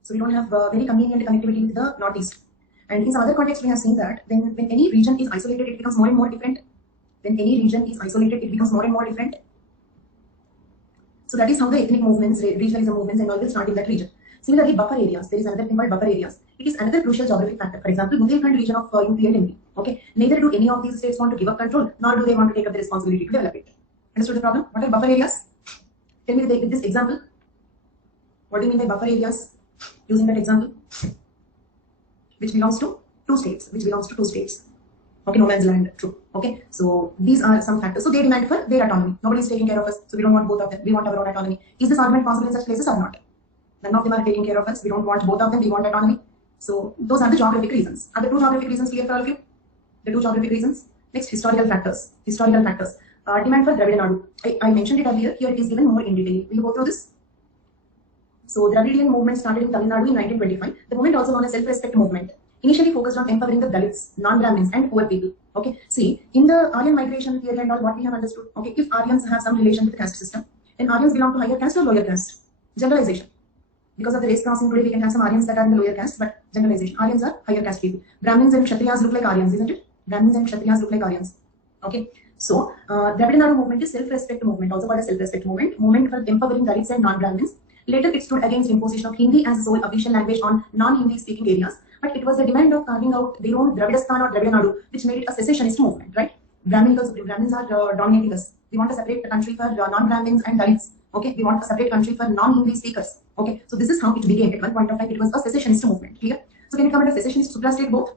So we don't have very convenient connectivity with the Northeast. And in some other context, we have seen that when any region is isolated, it becomes more and more different. When any region is isolated, it becomes more and more different. So that is how the ethnic movements, regionalism movements and all will start in that region. Similarly, buffer areas. There is another thing called buffer areas. It is another crucial geographic factor. For example, Bundelkhand region of UP and MP. Okay. Neither do any of these states want to give up control, nor do they want to take up the responsibility to develop it. Understood the problem? What are buffer areas? Tell me with this example. What do you mean by buffer areas? Using that example, which belongs to two states. Okay, no man's land, true. Okay, so these are some factors. So they demand for their autonomy. Nobody is taking care of us, so we don't want both of them. We want our own autonomy. Is this argument possible in such places or not? None of them are taking care of us. We don't want both of them. We want autonomy. So those are the geographic reasons. Are the two geographic reasons clear for all of you? The two geographic reasons. Next, historical factors. Demand for Dravida Nadu. I mentioned it earlier. Here it is given more in detail. Will you go through this? So the Dravidian movement started in Tamil Nadu in 1925. The movement, also known as self-respect movement, initially focused on empowering the Dalits, non-Brahmins and poor people. Okay, see, in the Aryan migration theory and all, what we have understood, okay, if Aryans have some relation with the caste system, then Aryans belong to higher caste or lower caste. Generalization. Because of the race crossing today, we can have some Aryans that are in the lower caste, but generalization. Aryans are higher caste people. Brahmins and Kshatriyas look like Aryans, isn't it? Brahmins and Kshatriyas look like Aryans. Okay. So, Dravidian movement is self-respect movement, also called a self-respect movement. Movement for empowering Dalits and non-Brahmins. Later, it stood against imposition of Hindi as the sole official language on non-Hindi speaking areas. But it was the demand of carving out their own Dravidistan or Dravidian, which made it a secessionist movement, right? Brahmins are dominating us. We want to separate the country for non-Brahmins and Dalits. Okay, we want a separate country for non-Hindi speakers. Okay, so this is how it began. At one point of time, it was a secessionist movement. Clear? So can you come at a secessionist, suprastate both?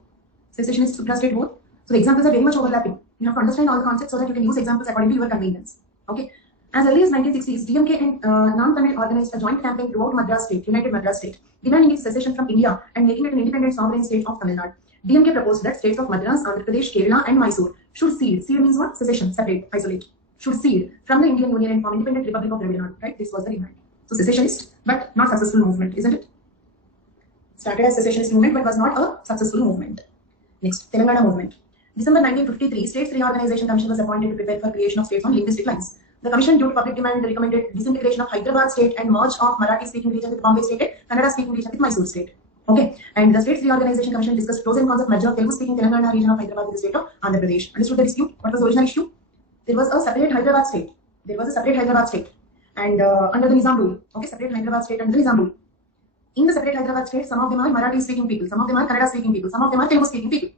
Secessionist, suprastate both. So the examples are very much overlapping. You have to understand all the concepts so that you can use examples according to your convenience. Okay. As early as 1960s, DMK and non-Tamil organized a joint campaign throughout Madras state, United Madras state, demanding its secession from India and making it an independent sovereign state of Tamil Nadu. DMK proposed that states of Madras, Andhra Pradesh, Kerala and Mysore should cede. Cede means what? Secession, separate, isolate. Should cede from the Indian Union and form independent Republic of Tamil Nadu. Right? This was the demand. So secessionist, but not successful movement, isn't it? Started as secessionist movement, but was not a successful movement. Next, Telangana movement. December 1953, States Reorganization Commission was appointed to prepare for creation of states on linguistic lines. The commission, due to public demand, recommended disintegration of Hyderabad state and merge of Marathi-speaking region with Bombay state and Kannada-speaking region with Mysore state. Okay, and the States Reorganization Commission discussed pros and cons of merger of Telugu-speaking Telangana region of Hyderabad with the state of Andhra Pradesh. Understood the dispute? What was the original issue? There was a separate Hyderabad state. And under the Nizam rule. Okay, separate Hyderabad state under the Nizam rule. In the separate Hyderabad state, some of them are Marathi-speaking people, some of them are Kannada-speaking people, some of them are Telugu-speaking people.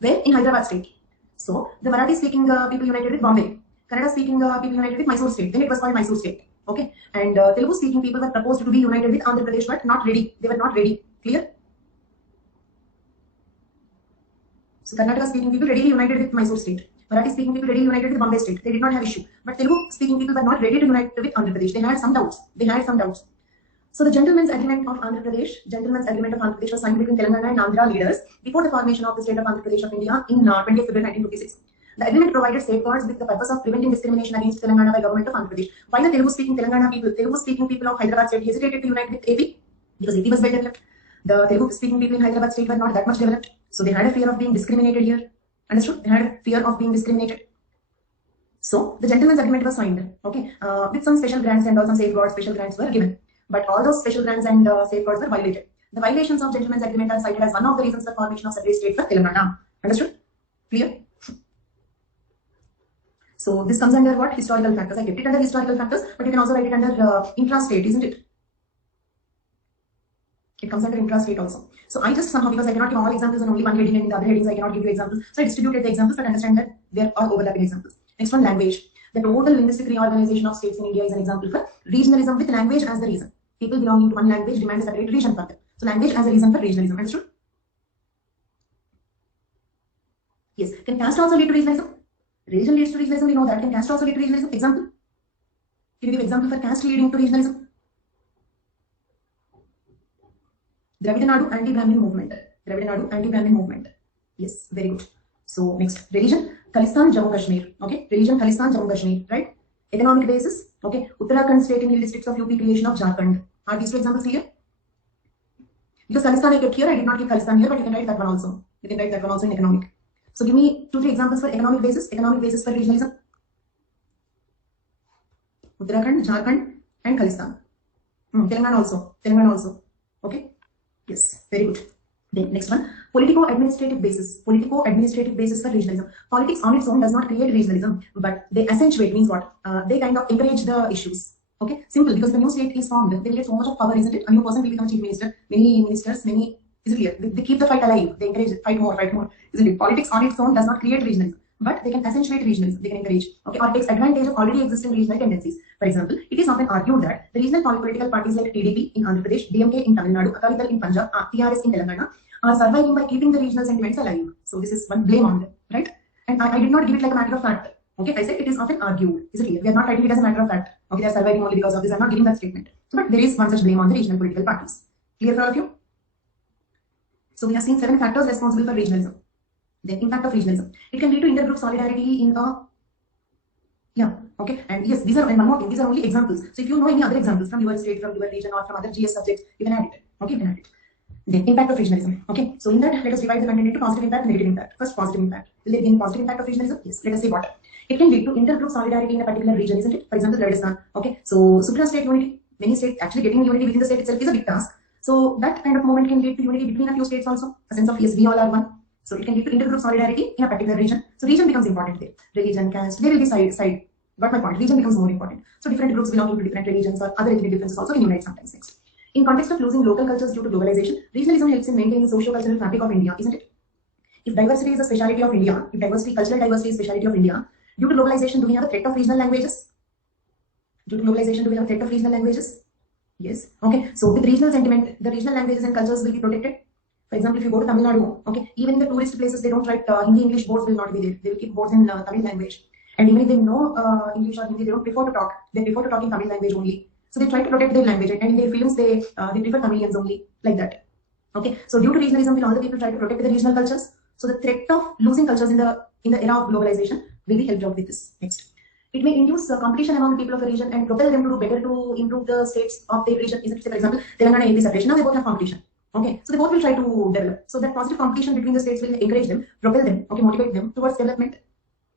Where? In Hyderabad state. So, the Marathi-speaking people united with Bombay. Kannada-speaking people united with Mysore state. Then it was called Mysore state. Okay. And Telugu-speaking people were proposed to be united with Andhra Pradesh, but not ready. They were not ready. Clear? So, Karnataka-speaking people readily united with Mysore state. Marathi-speaking people readily united with Bombay state. They did not have issue. But Telugu-speaking people were not ready to unite with Andhra Pradesh. They had some doubts. So the Gentleman's Agreement of Andhra Pradesh was signed between Telangana and Andhra leaders before the formation of the state of Andhra Pradesh of India in 20th February 1956. The agreement provided safeguards with the purpose of preventing discrimination against Telangana by government of Andhra Pradesh. Why the Telugu-speaking people of Hyderabad state hesitated to unite with AP? Because AP was well developed. The Telugu-speaking people in Hyderabad state were not that much developed. So they had a fear of being discriminated here. Understood? They had a fear of being discriminated. So the Gentleman's Agreement was signed. Okay, with some special grants and some safeguards, special grants were given. But all those special grants and safeguards were violated. The violations of Gentleman's Agreement are cited as one of the reasons for formation of separate state for Telangana. Understood? Clear? So this comes under what? Historical factors. I kept it under historical factors, but you can also write it under intra-state, isn't it? It comes under intra-state also. So I just somehow, because I cannot give all examples and only one heading and in the other headings I cannot give you examples. So I distributed the examples, but understand that there are overlapping examples. Next one, language. The total linguistic reorganization of states in India is an example for regionalism with language as the reason. People belonging to one language demand a separate region for them. So language as a reason for regionalism. Understood? Yes. Can caste also lead to regionalism? Religion leads to regionalism. We know that. Can caste also lead to regionalism? Example. Can you give example for caste leading to regionalism? Dravidian anti-Brahmin movement. Yes. Very good. So next, religion. Khalistan, Jammu Kashmir. Okay. Religion, Khalistan, Jammu Kashmir. Right. Economic basis. Okay. Uttarakhand state in hill districts of UP, creation of Jharkhand. Are these two examples clear? Because Khalistan I kept here, I did not give Khalistan here, but you can write that one also. You can write that one also in economic. So give me 2-3 examples for economic basis for regionalism. Uttarakhand, Jharkhand, and Khalistan. Telangana also. Okay. Yes, very good. Then next one, politico-administrative basis for regionalism. Politics on its own does not create regionalism, but they accentuate, means what? They kind of encourage the issues. Okay, simple, because the new state is formed, they get so much of power, isn't it? A new person will become chief minister, many ministers, is it clear? They keep the fight alive, they encourage fight more, isn't it? Politics on its own does not create regionalism, but they can accentuate regionalism, they can encourage, okay, or takes advantage of already existing regional tendencies. For example, it is often argued that the regional political parties like TDP in Andhra Pradesh, DMK in Tamil Nadu, Akali Dal in Punjab, TRS in Telangana are surviving by keeping the regional sentiments alive. So this is one blame on them, right? And I did not give it like a matter of fact. Okay, I said it is often argued. Is it clear? We are not writing it as a matter of fact. Okay, they are surviving only because of this. I am not giving that statement. So, but there is one such blame on the regional political parties. Clear for all of you? So we have seen 7 factors responsible for regionalism. Then impact of regionalism. It can lead to intergroup solidarity in a okay. And yes, these are, and one more thing, these are only examples. So if you know any other examples from your state, from your region, or from other GS subjects, you can add it. Okay, you can add it. Then impact of regionalism. Okay, so in that, let us divide the content into positive impact and negative impact. First, positive impact. Will there be any positive impact of regionalism? Yes. Let us see what. It can lead to intergroup solidarity in a particular region, isn't it? For example, Dravidistan. Okay, so suprastate unity. Many states actually getting unity within the state itself is a big task. So that kind of movement can lead to unity between a few states also. A sense of yes, we all are one. So it can lead to intergroup solidarity in a particular region. So region becomes important there. Religion, caste, they will be side. Got my point. Region becomes more important. So different groups belonging to different religions or other ethnic differences also can unite sometimes next. In context of losing local cultures due to globalization, regionalism helps in maintaining socio-cultural fabric of India, isn't it? If diversity is a speciality of India, if diversity, cultural diversity is a speciality of India, due to globalization, do we have a threat of regional languages? Due to globalization, do we have a threat of regional languages? Yes. Okay. So with regional sentiment, the regional languages and cultures will be protected. For example, if you go to Tamil Nadu, okay, even in the tourist places, they don't write Hindi, English boards will not be there. They will keep boards in Tamil language. And even if they know English or Hindi, they don't prefer to talk. They prefer to talk in Tamil language only. So they try to protect their language, and in their films, they prefer Tamilians only, like that. Okay. So due to regionalism, will all the people try to protect the regional cultures? So the threat of losing cultures in the era of globalization will be helped out with this. Next, it may induce competition among people of a region and propel them to do better to improve the states of their region. Is it, say, for example, Telangana and AP separation? Now they both have competition. Okay, so they both will try to develop. So that positive competition between the states will encourage them, propel them, okay, motivate them towards development.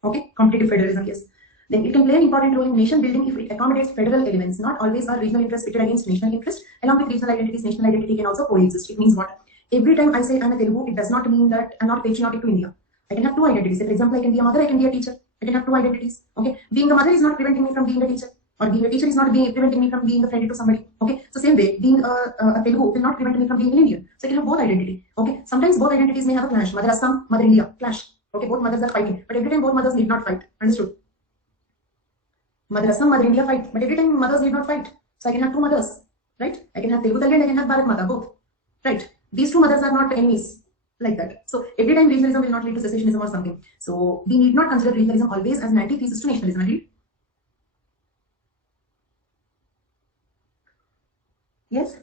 Okay, competitive federalism, yes. Then it can play an important role in nation building if it accommodates federal elements. Not always are regional interests pitted against national interest. Along with regional identities, national identity can also coexist. It means what? Every time I say I'm a Telugu, it does not mean that I'm not patriotic to India. I can have two identities. For example, I can be a mother, I can be a teacher. I can have two identities. Okay, being a mother is not preventing me from being a teacher, or being a teacher is not preventing me from being a friend to somebody. Okay, so same way, being a Telugu will not prevent me from being an Indian. So I can have both identity. Okay, sometimes both identities may have a clash. Mother Assam, Mother India, clash. Okay, both mothers are fighting, but every time both mothers need not fight. Understood? Mother Assam, Mother India fight, but every time mothers need not fight. So I can have two mothers, right? I can have Telugu Talli and I can have Bharat Mata, both, right? These two mothers are not enemies, like that. So every time regionalism will not lead to secessionism or something. So we need not consider regionalism always as an antithesis to nationalism. Agreed? Yes.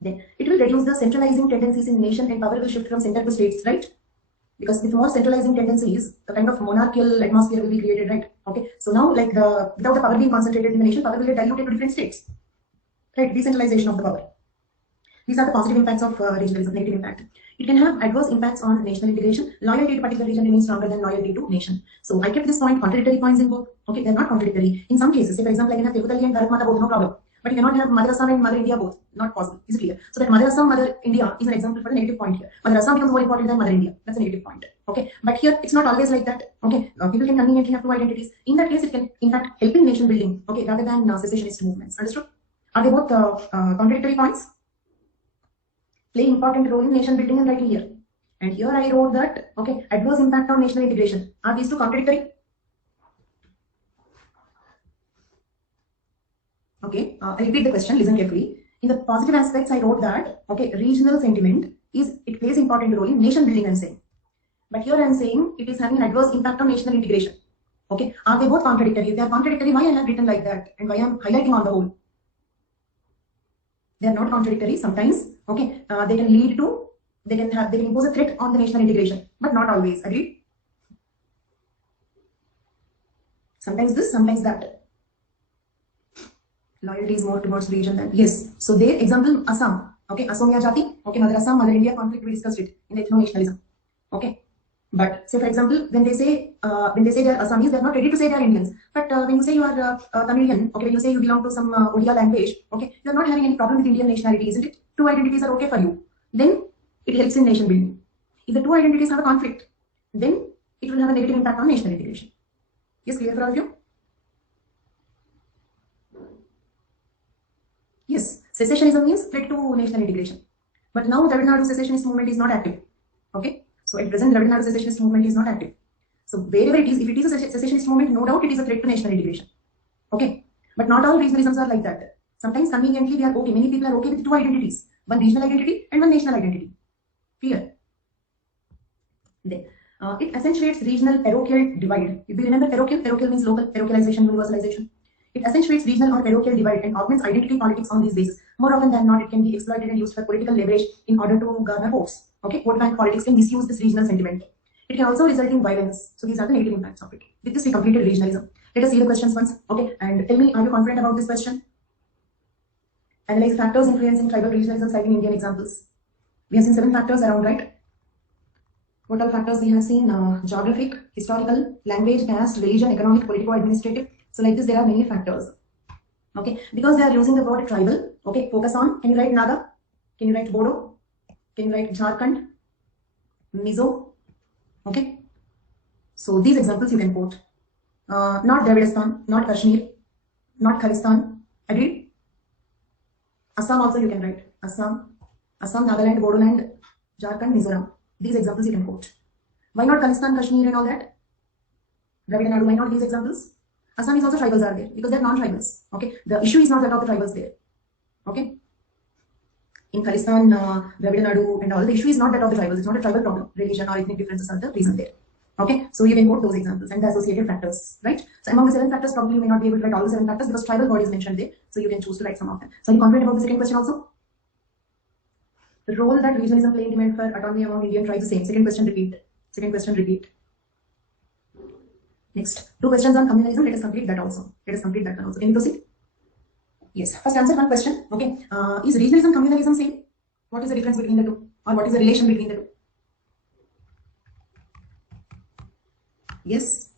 Then it will reduce the centralizing tendencies in nation and power will shift from center to states, right? Because with more centralizing tendencies, a kind of monarchical atmosphere will be created, right? Okay. So now, like without the power being concentrated in the nation, power will get diluted to different states, right? Decentralization of the power. These are the positive impacts of regionalism. Negative impact. It can have adverse impacts on national integration. Loyalty to particular region remains stronger than loyalty to nation. So I kept this point contradictory points in both. Okay, they're not contradictory. In some cases, say for example, I can have Telugu Talli and Bharat Mata both, no problem. But you cannot have Mother Assam and Mother India both. Not possible. Is it clear? So that Mother Assam, Mother India is an example for the negative point here. Mother Assam becomes more important than Mother India. That's a negative point. Okay, but here it's not always like that. Okay, people can conveniently have two identities. In that case, it can in fact help in nation building. Okay, rather than secessionist movements. Understood? Are they both contradictory points? Play important role in nation building and writing here. And here I wrote that, okay, adverse impact on national integration. Are these two contradictory? Okay, I repeat the question, listen carefully. In the positive aspects, I wrote that, okay, regional sentiment it plays important role in nation building, I'm saying. But here I'm saying it is having an adverse impact on national integration. Okay, are they both contradictory? If they are contradictory, why I have written like that? And why I'm highlighting on the whole? They are not contradictory. Sometimes, okay, they can lead to, they can impose a threat on the national integration, but not always. Agreed? Sometimes this, sometimes that. Loyalty is more towards region than, yes. So their example, Assam. Okay, Assamia Jati. Okay, Mother Assam, Mother India conflict, we discussed it in ethno-nationalism. Okay. But say for example, when they say they are Assamese, they are not ready to say they are Indians. But when you say you are Tamilian, okay, when you say you belong to some Odia language, okay, you are not having any problem with Indian nationality, isn't it? Two identities are okay for you. Then it helps in nation building. If the two identities have a conflict, then it will have a negative impact on national integration. Yes, clear for all of you? Yes, secessionism means threat to national integration. But now Tamil Nadu secessionist movement is not active. Okay, so at present Tamil Nadu secessionist movement is not active. So wherever it is, if it is a secessionist movement, no doubt it is a threat to national integration. Okay, but not all regionalisms are like that. Sometimes conveniently we are okay. Many people are okay with two identities, one regional identity and one national identity. Clear? Then it accentuates regional parochial divide. If you remember parochial means local, parochialization, universalization. It accentuates regional or parochial divide and augments identity politics on these bases. More often than not, it can be exploited and used for political leverage in order to garner votes. Okay, vote bank politics can misuse this regional sentiment. It can also result in violence. So these are the negative impacts of it. With this, we completed regionalism. Let us see the questions once. Okay, and tell me, are you confident about this question? Analyze factors influencing tribal regionalism, citing Indian examples. We have seen 7 factors around, right? What all factors we have seen? Geographic, historical, language, caste, religion, economic, political, administrative. So like this, there are many factors. Okay, because they are using the word tribal. Okay, focus on. Can you write Naga? Can you write Bodo? Can you write Jharkhand? Mizo? Okay, so these examples you can quote. Not Dravidistan, not Kashmir, not Khalistan. Agreed? Assam also you can write. Assam, Nagaland, Bodoland, Jharkhand, Mizoram. These examples you can quote. Why not Khalistan, Kashmir and all that? Dravid and Nadu, why not these examples? Assam is also tribals are there because they are non-tribals. Okay, the issue is not that of the tribals there. Okay, in Khalistan, Dravid and Nadu and all, the issue is not that of the tribals. It's not a tribal problem. Religion or ethnic differences are the reason there. Okay, so you can quote those examples and the associated factors, right? So among the 7 factors, probably you may not be able to write all the 7 factors because tribal word is mentioned there. So you can choose to write some of them. So are you confident about the second question also? The role that regionalism play in demand for autonomy among Indian tribes is the same. Second question repeat. Second question repeat. Next, 2 questions on communalism. Let us complete that also. Let us complete that one also. Can you proceed? Yes. First answer one question. Okay. Is regionalism communalism same? What is the difference between the two? Or what is the relation between the two? Yes.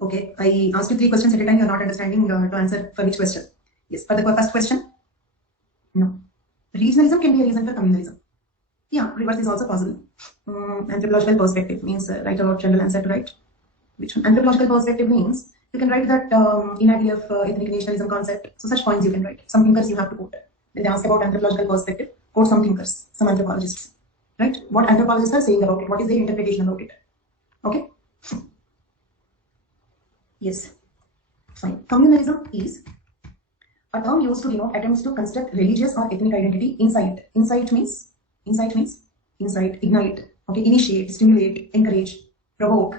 Okay. I asked you 3 questions at a time. You are not understanding to answer for which question. Yes. For the first question. No. Regionalism can be a reason for communalism. Yeah, reverse is also possible. Anthropological perspective means write about general answer to write. Which one? Anthropological perspective means you can write that inability of ethnic nationalism concept. So such points you can write. Some thinkers you have to quote. When they ask about anthropological perspective, quote some thinkers, some anthropologists. Right? What anthropologists are saying about it? What is their interpretation about it? Okay? Yes. Fine. Communalism is a term used to denote attempts to construct religious or ethnic identity inside. Insight means, ignite, okay, initiate, stimulate, encourage, provoke,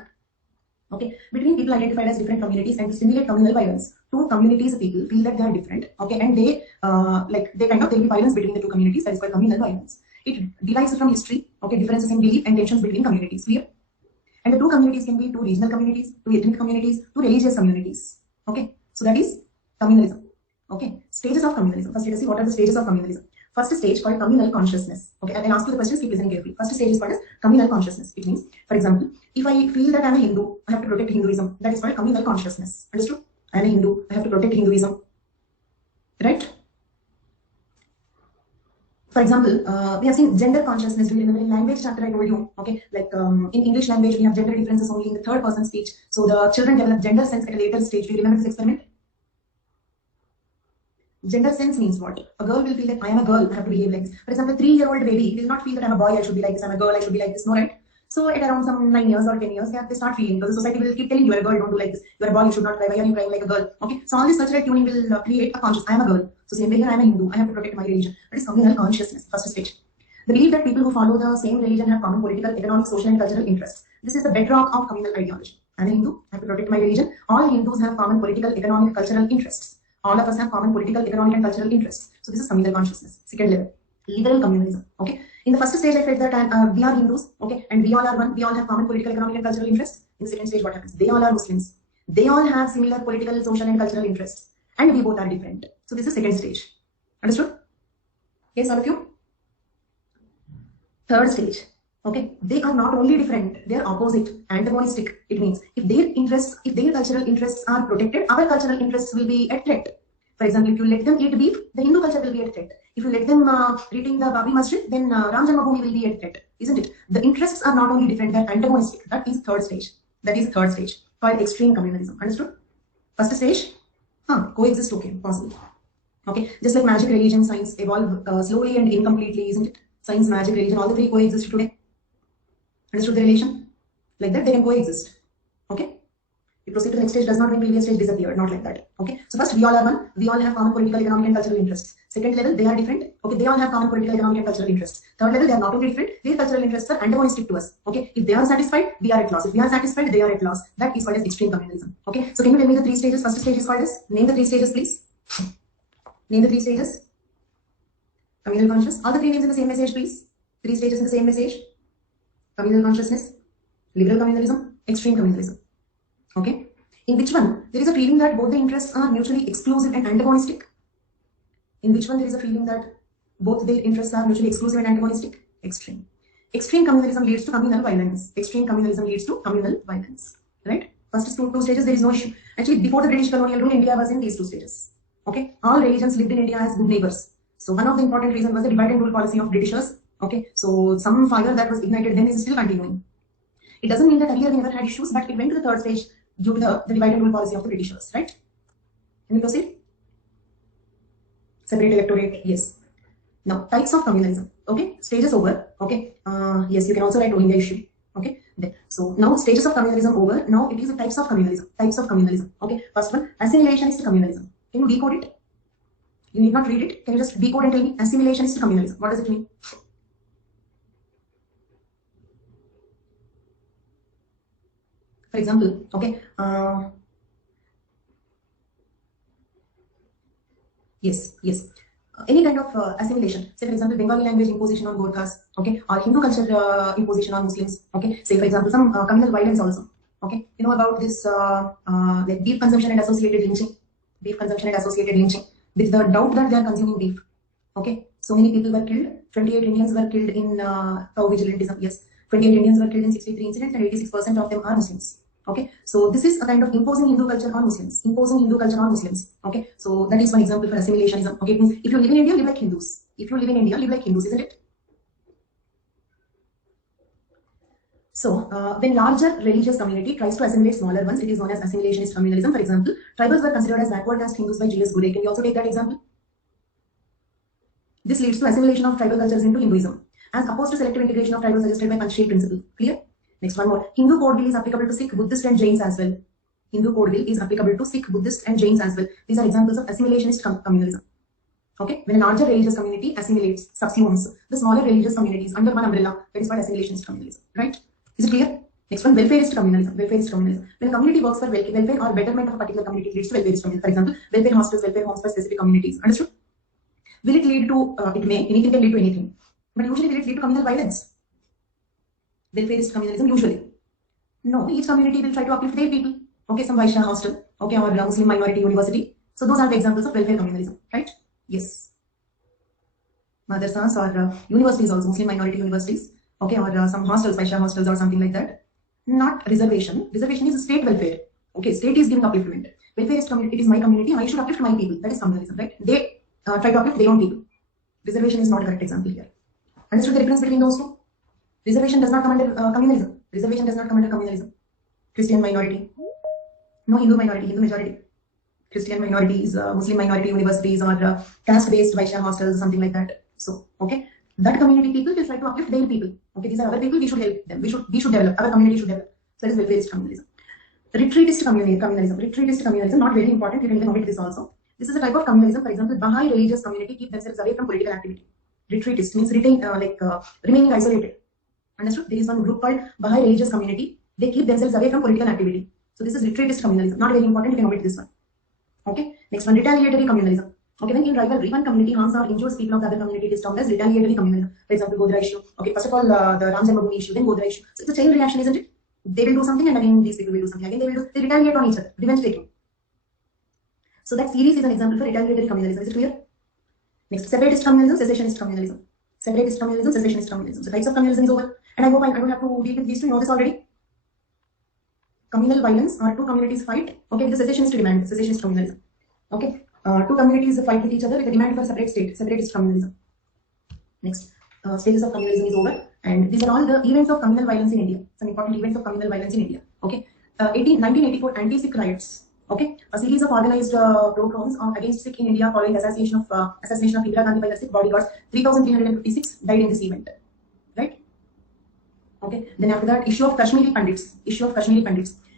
okay, between people identified as different communities and to stimulate communal violence. 2 communities of people feel that they are different, okay, and they there will be violence between the 2 communities. That is called communal violence. It derives from history, okay, differences in belief and tensions between communities. Clear? And the 2 communities can be 2 regional communities, 2 ethnic communities, 2 religious communities. Okay, so that is communalism. Okay, stages of communalism. First, let us see what are the stages of communalism. First stage called communal consciousness. Okay, I will ask you the questions, keep listening carefully. First stage is called as communal consciousness. It means, for example, if I feel that I am a Hindu, I have to protect Hinduism. That is called communal consciousness. Understood? I am a Hindu, I have to protect Hinduism. Right? For example, we have seen gender consciousness. Do you remember in language chapter I told you? Okay, like in English language we have gender differences only in the 3rd person speech. So the children develop gender sense at a later stage. Do you remember this experiment? Gender sense means what? A girl will feel that I am a girl, I have to behave like this. For example, 3-year-old baby will not feel that I am a boy, I should be like this, I am a girl, I should be like this. No, right? So at around some 9 years or 10 years, they start feeling, because the society will keep telling you are a girl, don't do like this. You are a boy, you should not cry. Why are you crying like a girl? Okay. So all this cultural tuning will create a conscious, I am a girl. So same way here I am a Hindu, I have to protect my religion. That is communal consciousness, first stage. The belief that people who follow the same religion have common political, economic, social and cultural interests. This is the bedrock of communal ideology. I am a Hindu, I have to protect my religion. All Hindus have common political, economic, cultural interests. All of us have common political, economic and cultural interests. So this is communal consciousness. Second level, liberal communalism. Okay. In the first stage, I said that we are Hindus, okay, and we all are one. We all have common political, economic and cultural interests. In the second stage, what happens? They all are Muslims. They all have similar political, social and cultural interests. And we both are different. So this is second stage. Understood? Yes, all of you? Third stage. Okay, they are not only different, they are opposite, antagonistic. It means if their cultural interests are protected, our cultural interests will be at threat. For example, if you let them eat beef, the Hindu culture will be at threat. If you let them reading the Babri Masjid, then Ram Janmabhoomi will be at threat, isn't it? The interests are not only different, they are antagonistic. That is third stage. That is third stage, called extreme communalism. Understood? First stage, coexist, okay, possible. Okay, just like magic, religion, science evolve slowly and incompletely, isn't it? Science, magic, religion, all the 3 coexist today. Understood the relation? Like that, they can coexist. Okay? You proceed to the next stage, does not mean previous stage disappeared, not like that. Okay? So first, we all are one. We all have common political, economic and cultural interests. Second level, they are different. Okay? They all have common political, economic and cultural interests. Third level, they are not only different, their cultural interests are antagonistic to us. Okay? If they are satisfied, we are at loss. If we are satisfied, they are at loss. That is called as extreme communalism. Okay? So can you tell me the 3 stages? First stage is called as, name the 3 stages, please. Name the 3 stages. Communal conscious. All the 3 names in the same message, please. 3 stages in the same message. Communal consciousness, liberal communalism, extreme communalism. Okay? In which one there is a feeling that both the interests are mutually exclusive and antagonistic? In which one there is a feeling that both their interests are mutually exclusive and antagonistic? Extreme. Extreme communalism leads to communal violence. Extreme communalism leads to communal violence. Right? First two stages, there is no issue. Actually, before the British colonial rule, India was in these two stages. Okay, all religions lived in India as good neighbors. So one of the important reasons was the divide and rule policy of Britishers. Okay, so some fire that was ignited then is still continuing. It doesn't mean that earlier we never had issues, but it went to the third stage due to the divide and rule policy of the Britishers, right? Can we proceed? Separate electorate, yes. Now, types of communalism. Okay, stages over. Okay, yes, you can also write Rohingya issue. Okay, then, so now stages of communalism over. Now it is the types of communalism. Types of communalism. Okay, first one, assimilationist communalism. Can you decode it? You need not read it. Can you just decode and tell me assimilationist communalism? What does it mean? For example, okay, yes, any kind of assimilation. Say for example, Bengali language imposition on Gorkhas, okay, or Hindu culture imposition on Muslims, okay. Say for example, some communal violence also, okay. You know about this like beef consumption and associated lynching, with the doubt that they are consuming beef, okay. So many people were killed. 28 Indians were killed in cow vigilantism. Yes, 28 Indians were killed in 63 incidents, and 86% of them are Muslims. Okay, so this is a kind of imposing Hindu culture on Muslims. Okay, so that is one example for assimilationism. Okay, it means if you live in India, live like Hindus. Isn't it? So when larger religious community tries to assimilate smaller ones, it is known as assimilationist communalism. For example, tribals were considered as backward caste Hindus by G.S. Gure. Can you also take that example? This leads to assimilation of tribal cultures into Hinduism, as opposed to selective integration of tribal suggested by Panchsheel principle. Clear? Next one more. Hindu code bill is applicable to Sikh, Buddhist and Jains as well. Hindu code bill is applicable to Sikh, Buddhist and Jains as well. These are examples of assimilationist communalism. Okay, when a larger religious community assimilates, subsumes the smaller religious communities under one umbrella, that is called assimilationist communalism. Right? Is it clear? Next one, welfareist communalism. When a community works for welfare or betterment of a particular community, it leads to welfareist communalism. For example, welfare hostels, welfare homes for specific communities. Understood? Will it lead to, anything can lead to anything. But usually will it lead to communal violence? Welfareist communalism, usually. No, each community will try to uplift their people. Okay, some Vaishya hostel, okay, or Muslim minority university. So those are the examples of welfare communalism, right? Yes. Madrasas or universities also, Muslim minority universities, okay, or some hostels, Vaishya hostels or something like that. Not reservation. Reservation is state welfare. Okay, state is giving upliftment. Welfareist community, it is my community, I should uplift my people. That is communalism, right? They try to uplift their own people. Reservation is not a correct example here. Understood the difference between those two? Reservation does not come under communalism. Christian minority. No, Hindu minority, Hindu majority. Christian minorities, Muslim minority universities, or caste-based Vaishya hostels, something like that. So, okay, that community people will try to uplift their people. Okay, these are our people, we should help them. We should develop, our community should develop. So that is welfareist communalism. Retreatist communalism, not very important, you can even omit this also. This is a type of communalism. For example, Baha'i religious community keep themselves away from political activity. Retreatist means remaining isolated. Understood? There is one group called Baha'i religious community. They keep themselves away from political activity. So this is retreatist communalism. Not very important. You can omit this one. Okay. Next one, retaliatory communalism. Okay, when in rivalry, one community harms or injures people of the other community, it is termed as retaliatory communalism. For example, Godra issue. Okay, first of all, the Ram Janmabhoomi issue, then Godra issue. So it's a chain reaction, isn't it? They will do something, and again these people will do something. Again they retaliate on each other. Revenge taking. So that series is an example for retaliatory communalism. Is it clear? Next, separatist communalism, secessionist communalism. So types of communalism is over. And I hope I don't have to deal with these two. You know this already. Communal violence, or two communities fight. Okay, with the secessionist demand, secessionist communalism. Okay, two communities fight with each other with a demand for separate state, separatist communalism. Next, stages of communalism is over. And these are all the events of communal violence in India. Some important events of communal violence in India. Okay, 1984 anti-Sikh riots. Okay, a series of organized pogroms against Sikh in India following the assassination of Indira Gandhi by the Sikh bodyguards. 3,356 died in this event. Right? Okay. Then after that, issue of Kashmiri Pandits.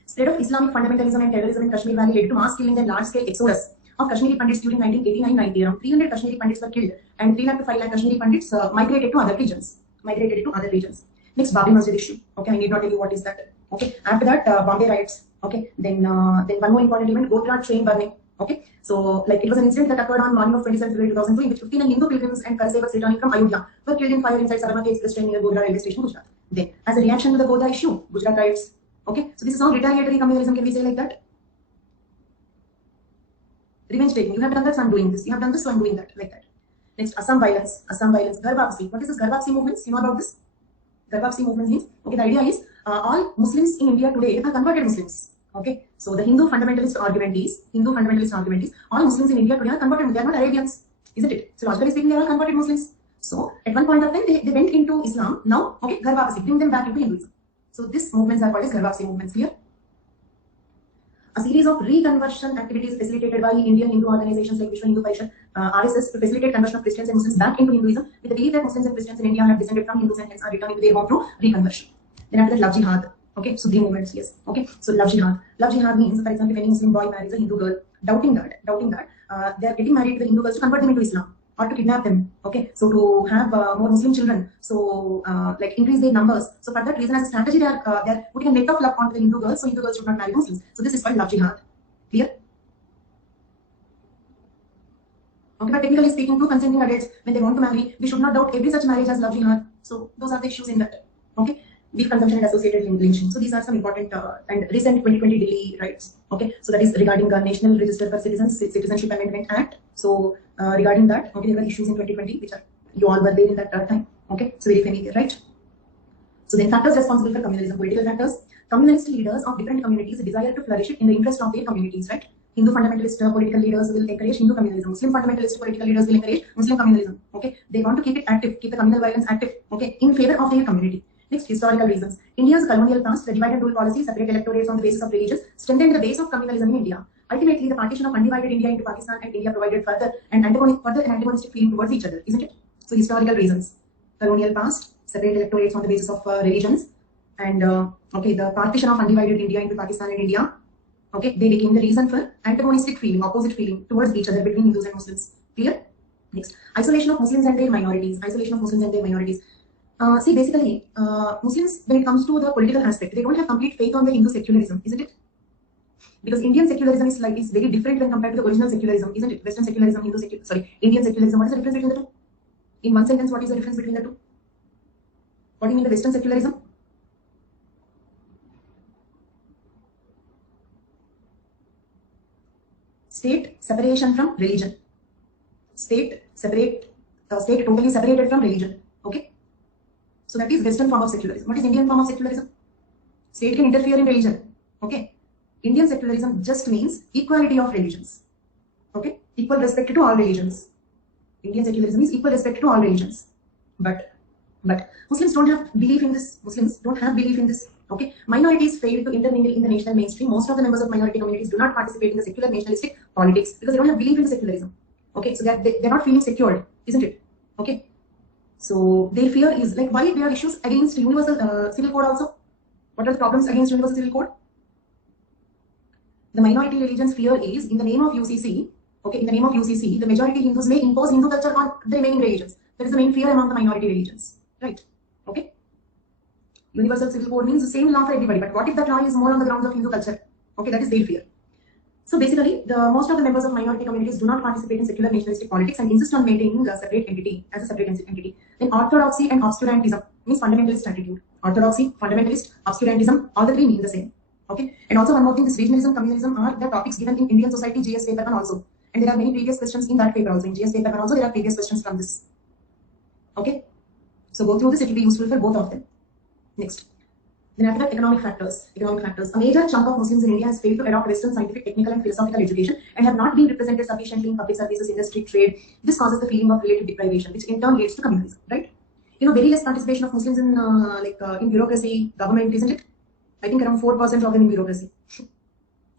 Spread of Islamic fundamentalism and terrorism in Kashmir Valley led to mass killing and large-scale exodus of Kashmiri Pandits during 1989-90. Around 300 Kashmiri Pandits were killed, and 3 lakh to 5 lakh Kashmiri Pandits migrated to other regions. Next, Babi Masjid issue. Okay, I need not tell you what is that. Okay. After that, Bombay riots. Okay. Then one more important event, Godhra train burning. Okay. So, like, it was an incident that occurred on morning of 27 February 2002, in which 15 Hindu pilgrims and Karsevaks returning from Ayodhya were killed in fire inside Sabarmati Express train near Godhra railway station, Gujarat. Then, as a reaction to the Godhra issue, Gujarat riots. Okay. So this is all retaliatory communalism. Can we say like that? Revenge taking. You have done that, so I'm doing this. You have done this, so I'm doing that. Like that. Next, Assam violence. Garbhapsi. What is this Garbhapsi movements? You know about this? Garbhapsi movement means, okay, the idea is all Muslims in India today are converted Muslims. Okay, so the Hindu fundamentalist argument is all Muslims in India today are converted. They are not Arabians, isn't it? So logically speaking, they are all converted Muslims. So at one point of time, they went into Islam. Now, okay, Ghar Wapsi, bring them back into Hinduism. So these movements are called as Ghar Wapsi movements. Clear? A series of reconversion activities facilitated by Indian Hindu organizations like Vishwa Hindu Parishad, RSS, to facilitate conversion of Christians and Muslims back into Hinduism, with the belief that Muslims and Christians in India have descended from Hindus and hence are returning to their home through reconversion. Then after that, love jihad. Okay, so 3 movements, yes. Okay, so love jihad. Love jihad means, for example, if any Muslim boy marries a Hindu girl, doubting that they are getting married to the Hindu girls to convert them into Islam or to kidnap them. Okay, so to have more Muslim children, so like increase their numbers. So for that reason, as a strategy, they are putting a net of love onto the Hindu girls, so Hindu girls should not marry Muslims. So this is called love jihad. Clear? Okay, but technically speaking, two consenting adults, when they want to marry, we should not doubt every such marriage as love jihad. So those are the issues in that. Okay, beef consumption and associated lynching. So these are some important and recent 2020 Delhi rights. Okay, so that is regarding the National Register for Citizens, Citizenship Amendment Act. So regarding that, okay, there were issues in 2020 which are you all were there in that time. Okay, so very familiar, right? So then factors responsible for communalism, political factors. Communist leaders of different communities desire to flourish in the interest of their communities, right? Hindu fundamentalist political leaders will encourage Hindu communalism. Muslim fundamentalist political leaders will encourage Muslim communalism. Okay, they want to keep it active, keep the communal violence active. Okay, in favor of their community. Next, historical reasons. India's colonial past, the divide and rule policy, separate electorates on the basis of religions, strengthened the base of communalism in India. Ultimately, the partition of undivided India into Pakistan and India provided further and antagonistic feeling towards each other, isn't it? So, historical reasons. Colonial past, separate electorates on the basis of religions, and okay, the partition of undivided India into Pakistan and India. Okay, they became the reason for antagonistic feeling, opposite feeling towards each other between Hindus and Muslims. Clear? Next, isolation of Muslims and their minorities. Isolation of Muslims and their minorities. See, basically, Muslims, when it comes to the political aspect, they don't have complete faith on the Hindu secularism, isn't it? Because Indian secularism is very different when compared to the original secularism, isn't it? Western secularism, Indian secularism. What is the difference between the two? In one sentence, what is the difference between the two? What do you mean the Western secularism? State separation from religion. State totally separated from religion. Okay. So that is Western form of secularism. What is Indian form of secularism? State can interfere in religion. Okay. Indian secularism just means equality of religions. Okay. Equal respect to all religions. Indian secularism is equal respect to all religions. But Muslims don't have belief in this. Muslims don't have belief in this. Okay. Minorities fail to intermingle in the national mainstream. Most of the members of minority communities do not participate in the secular nationalistic politics because they don't have belief in secularism. Okay. So they're not feeling secured, isn't it? Okay. So their fear is like why there are issues against universal civil code also. What are the problems against universal civil code? The minority religions fear is in the name of UCC. Okay, in the name of UCC, the majority Hindus may impose Hindu culture on the remaining religions. That is the main fear among the minority religions, right? Okay. Universal civil code means the same law for everybody. But what if that law is more on the grounds of Hindu culture? Okay, that is their fear. So basically, most of the members of minority communities do not participate in secular nationalistic politics and insist on maintaining a separate entity as a separate entity. Then orthodoxy and obscurantism means fundamentalist attitude. Orthodoxy, fundamentalist, obscurantism, all the three mean the same. Okay. And also one more thing, this regionalism, communalism are the topics given in Indian Society JS paper 1 also. And there are many previous questions in that paper also. In JS paper 1 also there are previous questions from this. Okay. So go through this, it will be useful for both of them. Next. Then after that, economic factors. A major chunk of Muslims in India has failed to adopt Western scientific, technical and philosophical education and have not been represented sufficiently in public services, industry, trade. This causes the feeling of relative deprivation, which in turn leads to communalism, right? You know, very less participation of Muslims in in bureaucracy, government, isn't it? I think around 4% of them in bureaucracy.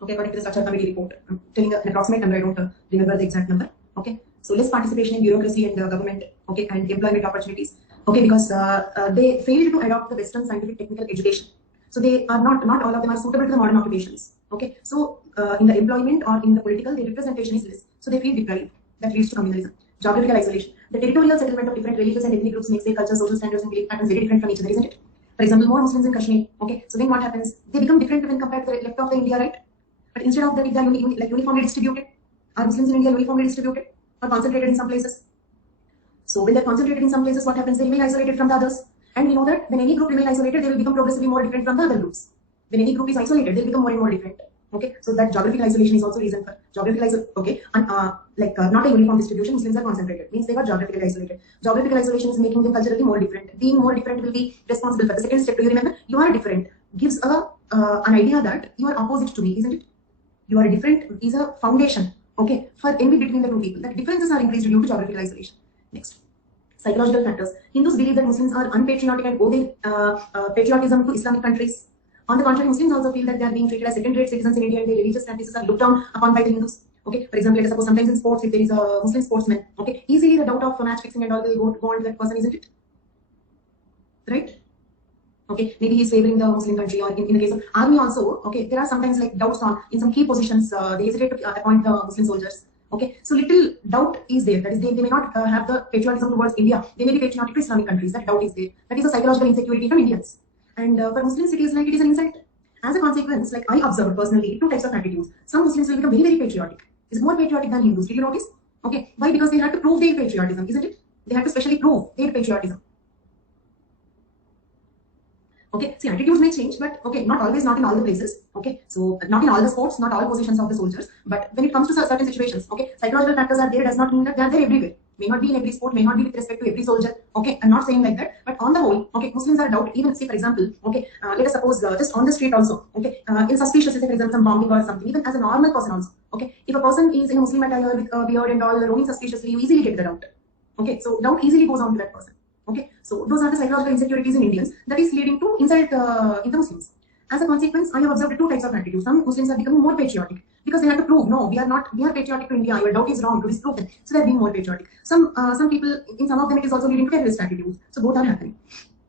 Okay, according to the structure committee report. I'm telling an approximate number, I don't remember the exact number. Okay, so less participation in bureaucracy and government, okay, and employment opportunities. Okay, because they failed to adopt the Western scientific technical education. So they are not all of them are suitable to the modern occupations. Okay, so in the employment or in the political, their representation is less. So they feel deprived. That leads to communalism. Geographical isolation. The territorial settlement of different religious and ethnic groups makes their culture, social standards, and belief patterns very different from each other, isn't it? For example, more Muslims in Kashmir. Okay, so then what happens? They become different when compared to the left of the India, right? But instead of that, if they are uniformly distributed, are Muslims in India uniformly distributed or concentrated in some places? So when they're concentrated in some places, what happens? They remain isolated from the others. And we know that when any group remain isolated, they will become progressively more different from the other groups. When any group is isolated, they'll become more and more different. Okay, so that geographical isolation is also reason for geographical isolation. Okay, and not a uniform distribution. Muslims are concentrated, means they got geographically isolated. Geographical isolation is making them culturally more different. Being more different will be responsible for the second step. Do you remember? You are different gives a an idea that you are opposite to me, isn't it? You are different is a foundation, okay, for envy between the two people. That differences are increased due to geographical isolation. Next, psychological factors. Hindus believe that Muslims are unpatriotic and owe their patriotism to Islamic countries. On the contrary, Muslims also feel that they are being treated as second-rate citizens in India and their religious practices are looked down upon by the Hindus. Okay, for example, let us suppose sometimes in sports, if there is a Muslim sportsman, okay, easily the doubt of match fixing and all will go on to that person, isn't it? Right? Okay, maybe he's favoring the Muslim country, or in the case of army also, okay, there are sometimes like doubts on in some key positions, they hesitate to appoint the Muslim soldiers. Okay, so little doubt is there. That is, they may not have the patriotism towards India. They may be patriotic to Islamic countries. That doubt is there. That is a psychological insecurity from Indians. And for Muslims, it is like it is an insult. As a consequence, like I observed personally, two types of attitudes. Some Muslims will become very, very patriotic. Is more patriotic than Hindus. Did you notice? Okay, why? Because they had to prove their patriotism, isn't it? They had to specially prove their patriotism. Okay, see, attitudes may change, but okay, not always, not in all the places. Okay, so not in all the sports, not all positions of the soldiers, but when it comes to certain situations, okay, psychological factors are there does not mean that they are there everywhere. May not be in every sport, may not be with respect to every soldier. Okay, I'm not saying like that, but on the whole, okay, Muslims are doubt. Even see, for example, okay, let us suppose just on the street also, okay, in suspicious, say for example, some bombing or something, even as a normal person also, okay, if a person is in a Muslim attire with a beard and all roaming suspiciously, you easily get the doubt. Okay, so doubt easily goes on to that person. Okay, so those are the psychological insecurities in Indians that is leading to insult in the Muslims. As a consequence, I have observed two types of attitudes. Some Muslims are becoming more patriotic because they have to prove, no, we are patriotic to India. Your doubt is wrong, to disprove them. So they are being more patriotic. Some people, in some of them, it is also leading to terrorist attitudes. So both are happening.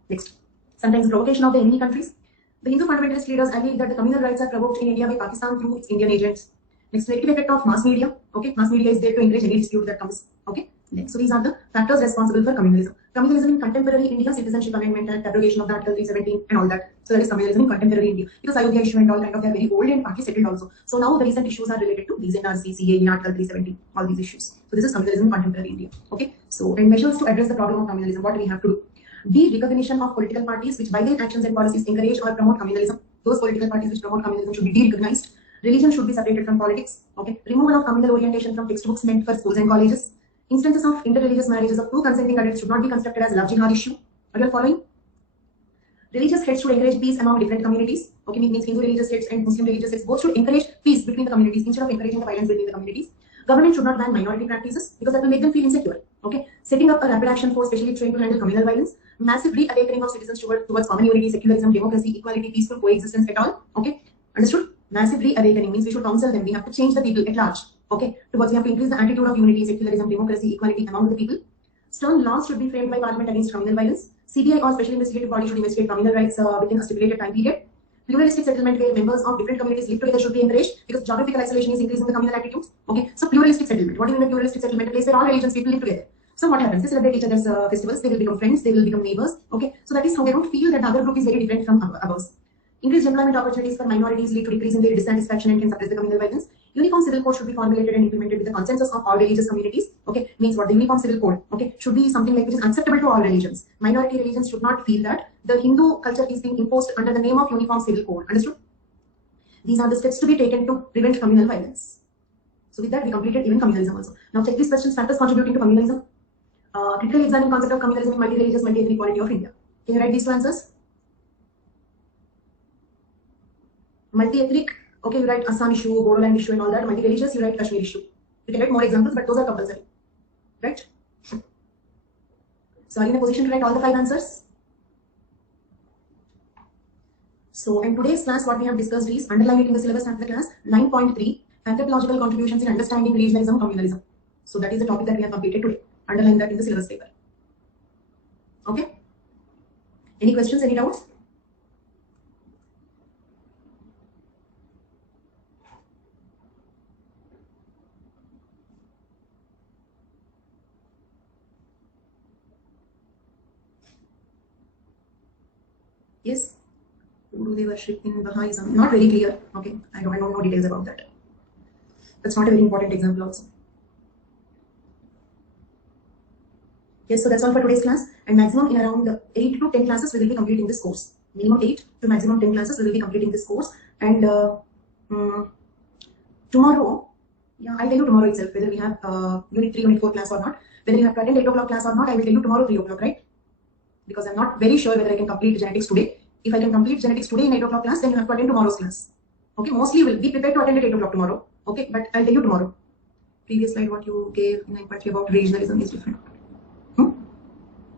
Next, sometimes provocation of the enemy countries. The Hindu fundamentalist leaders allege that the communal rights are provoked in India by Pakistan through its Indian agents. Next, negative effect of mass media. Okay, mass media is there to encourage any dispute that comes. Okay. Next, so these are the factors responsible for communalism. Communalism in contemporary India, Citizenship Amendment Act, abrogation of the Article 317 and all that. So that is communalism in contemporary India. Because Ayodhya issue and all kind of, they are very old and partly settled also. So now the recent issues are related to these NRC, CAA, Article 317, all these issues. So this is communalism in contemporary India. Okay. So, and measures to address the problem of communalism, what do we have to do? De-recognition of political parties which by their actions and policies encourage or promote communalism. Those political parties which promote communalism should be de-recognized. Religion should be separated from politics. Okay. Removal of communal orientation from textbooks meant for schools and colleges. Instances of interreligious marriages of two consenting adults should not be constructed as love jihad issue. Are you following? Religious heads should encourage peace among different communities. Okay, means Hindu religious heads and Muslim religious heads both should encourage peace between the communities instead of encouraging the violence between the communities. Government should not ban minority practices because that will make them feel insecure. Okay, setting up a rapid action force specially trained to handle communal violence. Massive reawakening of citizens towards common unity, secularism, democracy, equality, peaceful coexistence at all. Okay, understood? Massive reawakening means we should counsel them. We have to change the people at large. Okay, towards we have to increase the attitude of unity, secularism, democracy, equality among the people. Stern laws should be framed by Parliament against communal violence. CBI or special investigative body should investigate communal rights within a stipulated time period. Pluralistic settlement where members of different communities live together should be encouraged because geographical isolation is increasing the communal attitudes. Okay, so pluralistic settlement. What do you mean by pluralistic settlement? A place where all religions people live together. So what happens? They celebrate each other's festivals. They will become friends. They will become neighbors. Okay, so that is how they don't feel that the other group is very different from ours. Increased employment opportunities for minorities lead to decrease in their dissatisfaction and can suppress the communal violence. Uniform civil code should be formulated and implemented with the consensus of all religious communities. Okay, means what the uniform civil code, okay, should be something like which is acceptable to all religions. Minority religions should not feel that the Hindu culture is being imposed under the name of uniform civil code. Understood? These are the steps to be taken to prevent communal violence. So with that, we completed even communalism also. Now check these questions: factors contributing to communalism. Critically examine concept of communalism in multi-religious, multi-ethnic polity of India. Can you write these two answers? Multi-ethnic, okay, you write Assam issue, Bodoland issue and all that. Multi-religious, you write Kashmir issue. You can write more examples, but those are compulsory. Right? So are you in a position to write all the 5 answers? So in today's class, what we have discussed is, underline it in the syllabus after the class, 9.3, anthropological contributions in understanding regionalism, communalism. So that is the topic that we have completed today. Underline that in the syllabus paper. Okay? Any questions, any doubts? Yes. Who do they worship in Baha'ism? Not very clear. Okay, I don't know details about that. That's not a very important example also. Yes, so that's all for today's class. And maximum in around 8 to 10 classes we will be completing this course. Minimum 8 to maximum 10 classes we will be completing this course. And tomorrow, yeah, I'll tell you tomorrow itself whether we have unit 3, unit 4 class or not. Whether you have to attend 8 o'clock class or not, I will tell you tomorrow 3 o'clock, right? Because I'm not very sure whether I can complete genetics today. if I can complete genetics today in 8 o'clock class, then you have to attend tomorrow's class. Okay, mostly you will be prepared to attend at 8 o'clock tomorrow. Okay, but I'll tell you tomorrow. Previous slide, what you gave in 9.3 about regionalism is different.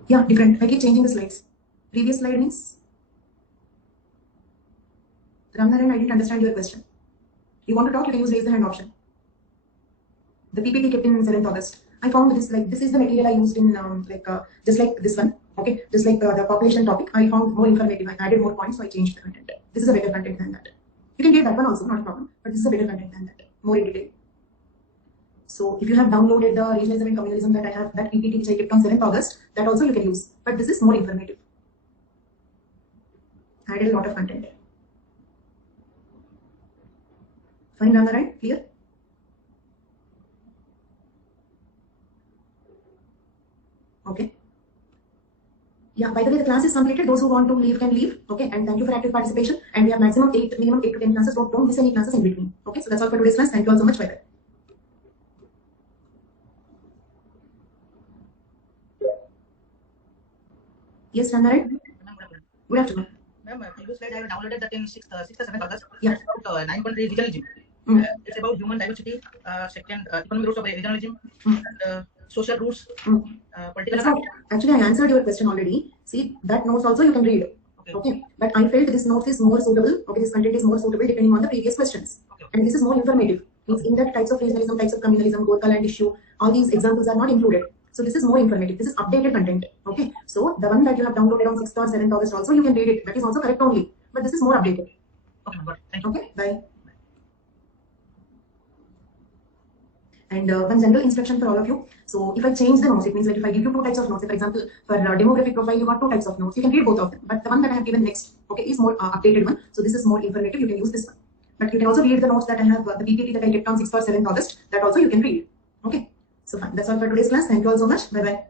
Yeah, different. I keep changing the slides. Previous slide means Ramnaran, I didn't understand your question. You want to talk, you can use raise the hand option. The PPT kept in 7th August. I found this this is the material I used in just like this one. Okay, just like the population topic. I found more informative. I added more points, so I changed the content. This is a better content than that. You can get that one also, not a problem. But this is a better content than that, more in detail. So if you have downloaded the regionalism and communalism that I have, that PPT which I kept on 7th August, that also you can use. But this is more informative. I added a lot of content. Fine, Ramnaran, clear? Okay. Yeah, by the way, the class is completed. Those who want to leave can leave. Okay, and thank you for active participation. And we have minimum 8 to 10 classes. Don't miss any classes in between. Okay, so that's all for today's class. Thank you all so much. Bye bye. Yes, Ramnaran. Good afternoon. Ma'am, previous slide I have downloaded that in 6th or 7th August. Yeah. 9.3 regionalism. It's about human diversity, second economic roots of regionalism, and social roots, political. Actually, I answered your question already. See, that notes also you can read. Okay. But I felt this note is more suitable. Okay, this content is more suitable depending on the previous questions. Okay. And this is more informative. Means in that types of regionalism, types of communalism, Gorkha land issue, all these examples are not included. So this is more informative. This is updated content. Okay. So the one that you have downloaded on 6th or 7th August also you can read it. That is also correct only. But this is more updated. Okay, thank you. Okay. Bye. And one general instruction for all of you. So if I change the notes, it means that if I give you 2 types of notes, for example, for demographic profile, you got 2 types of notes. You can read both of them. But the one that I have given next, okay, is more updated one. So this is more informative. You can use this one. But you can also read the notes that I have, the PPT that I kept on 6th or 7th August. That also you can read. Okay. So fine. That's all for today's class. Thank you all so much. Bye bye.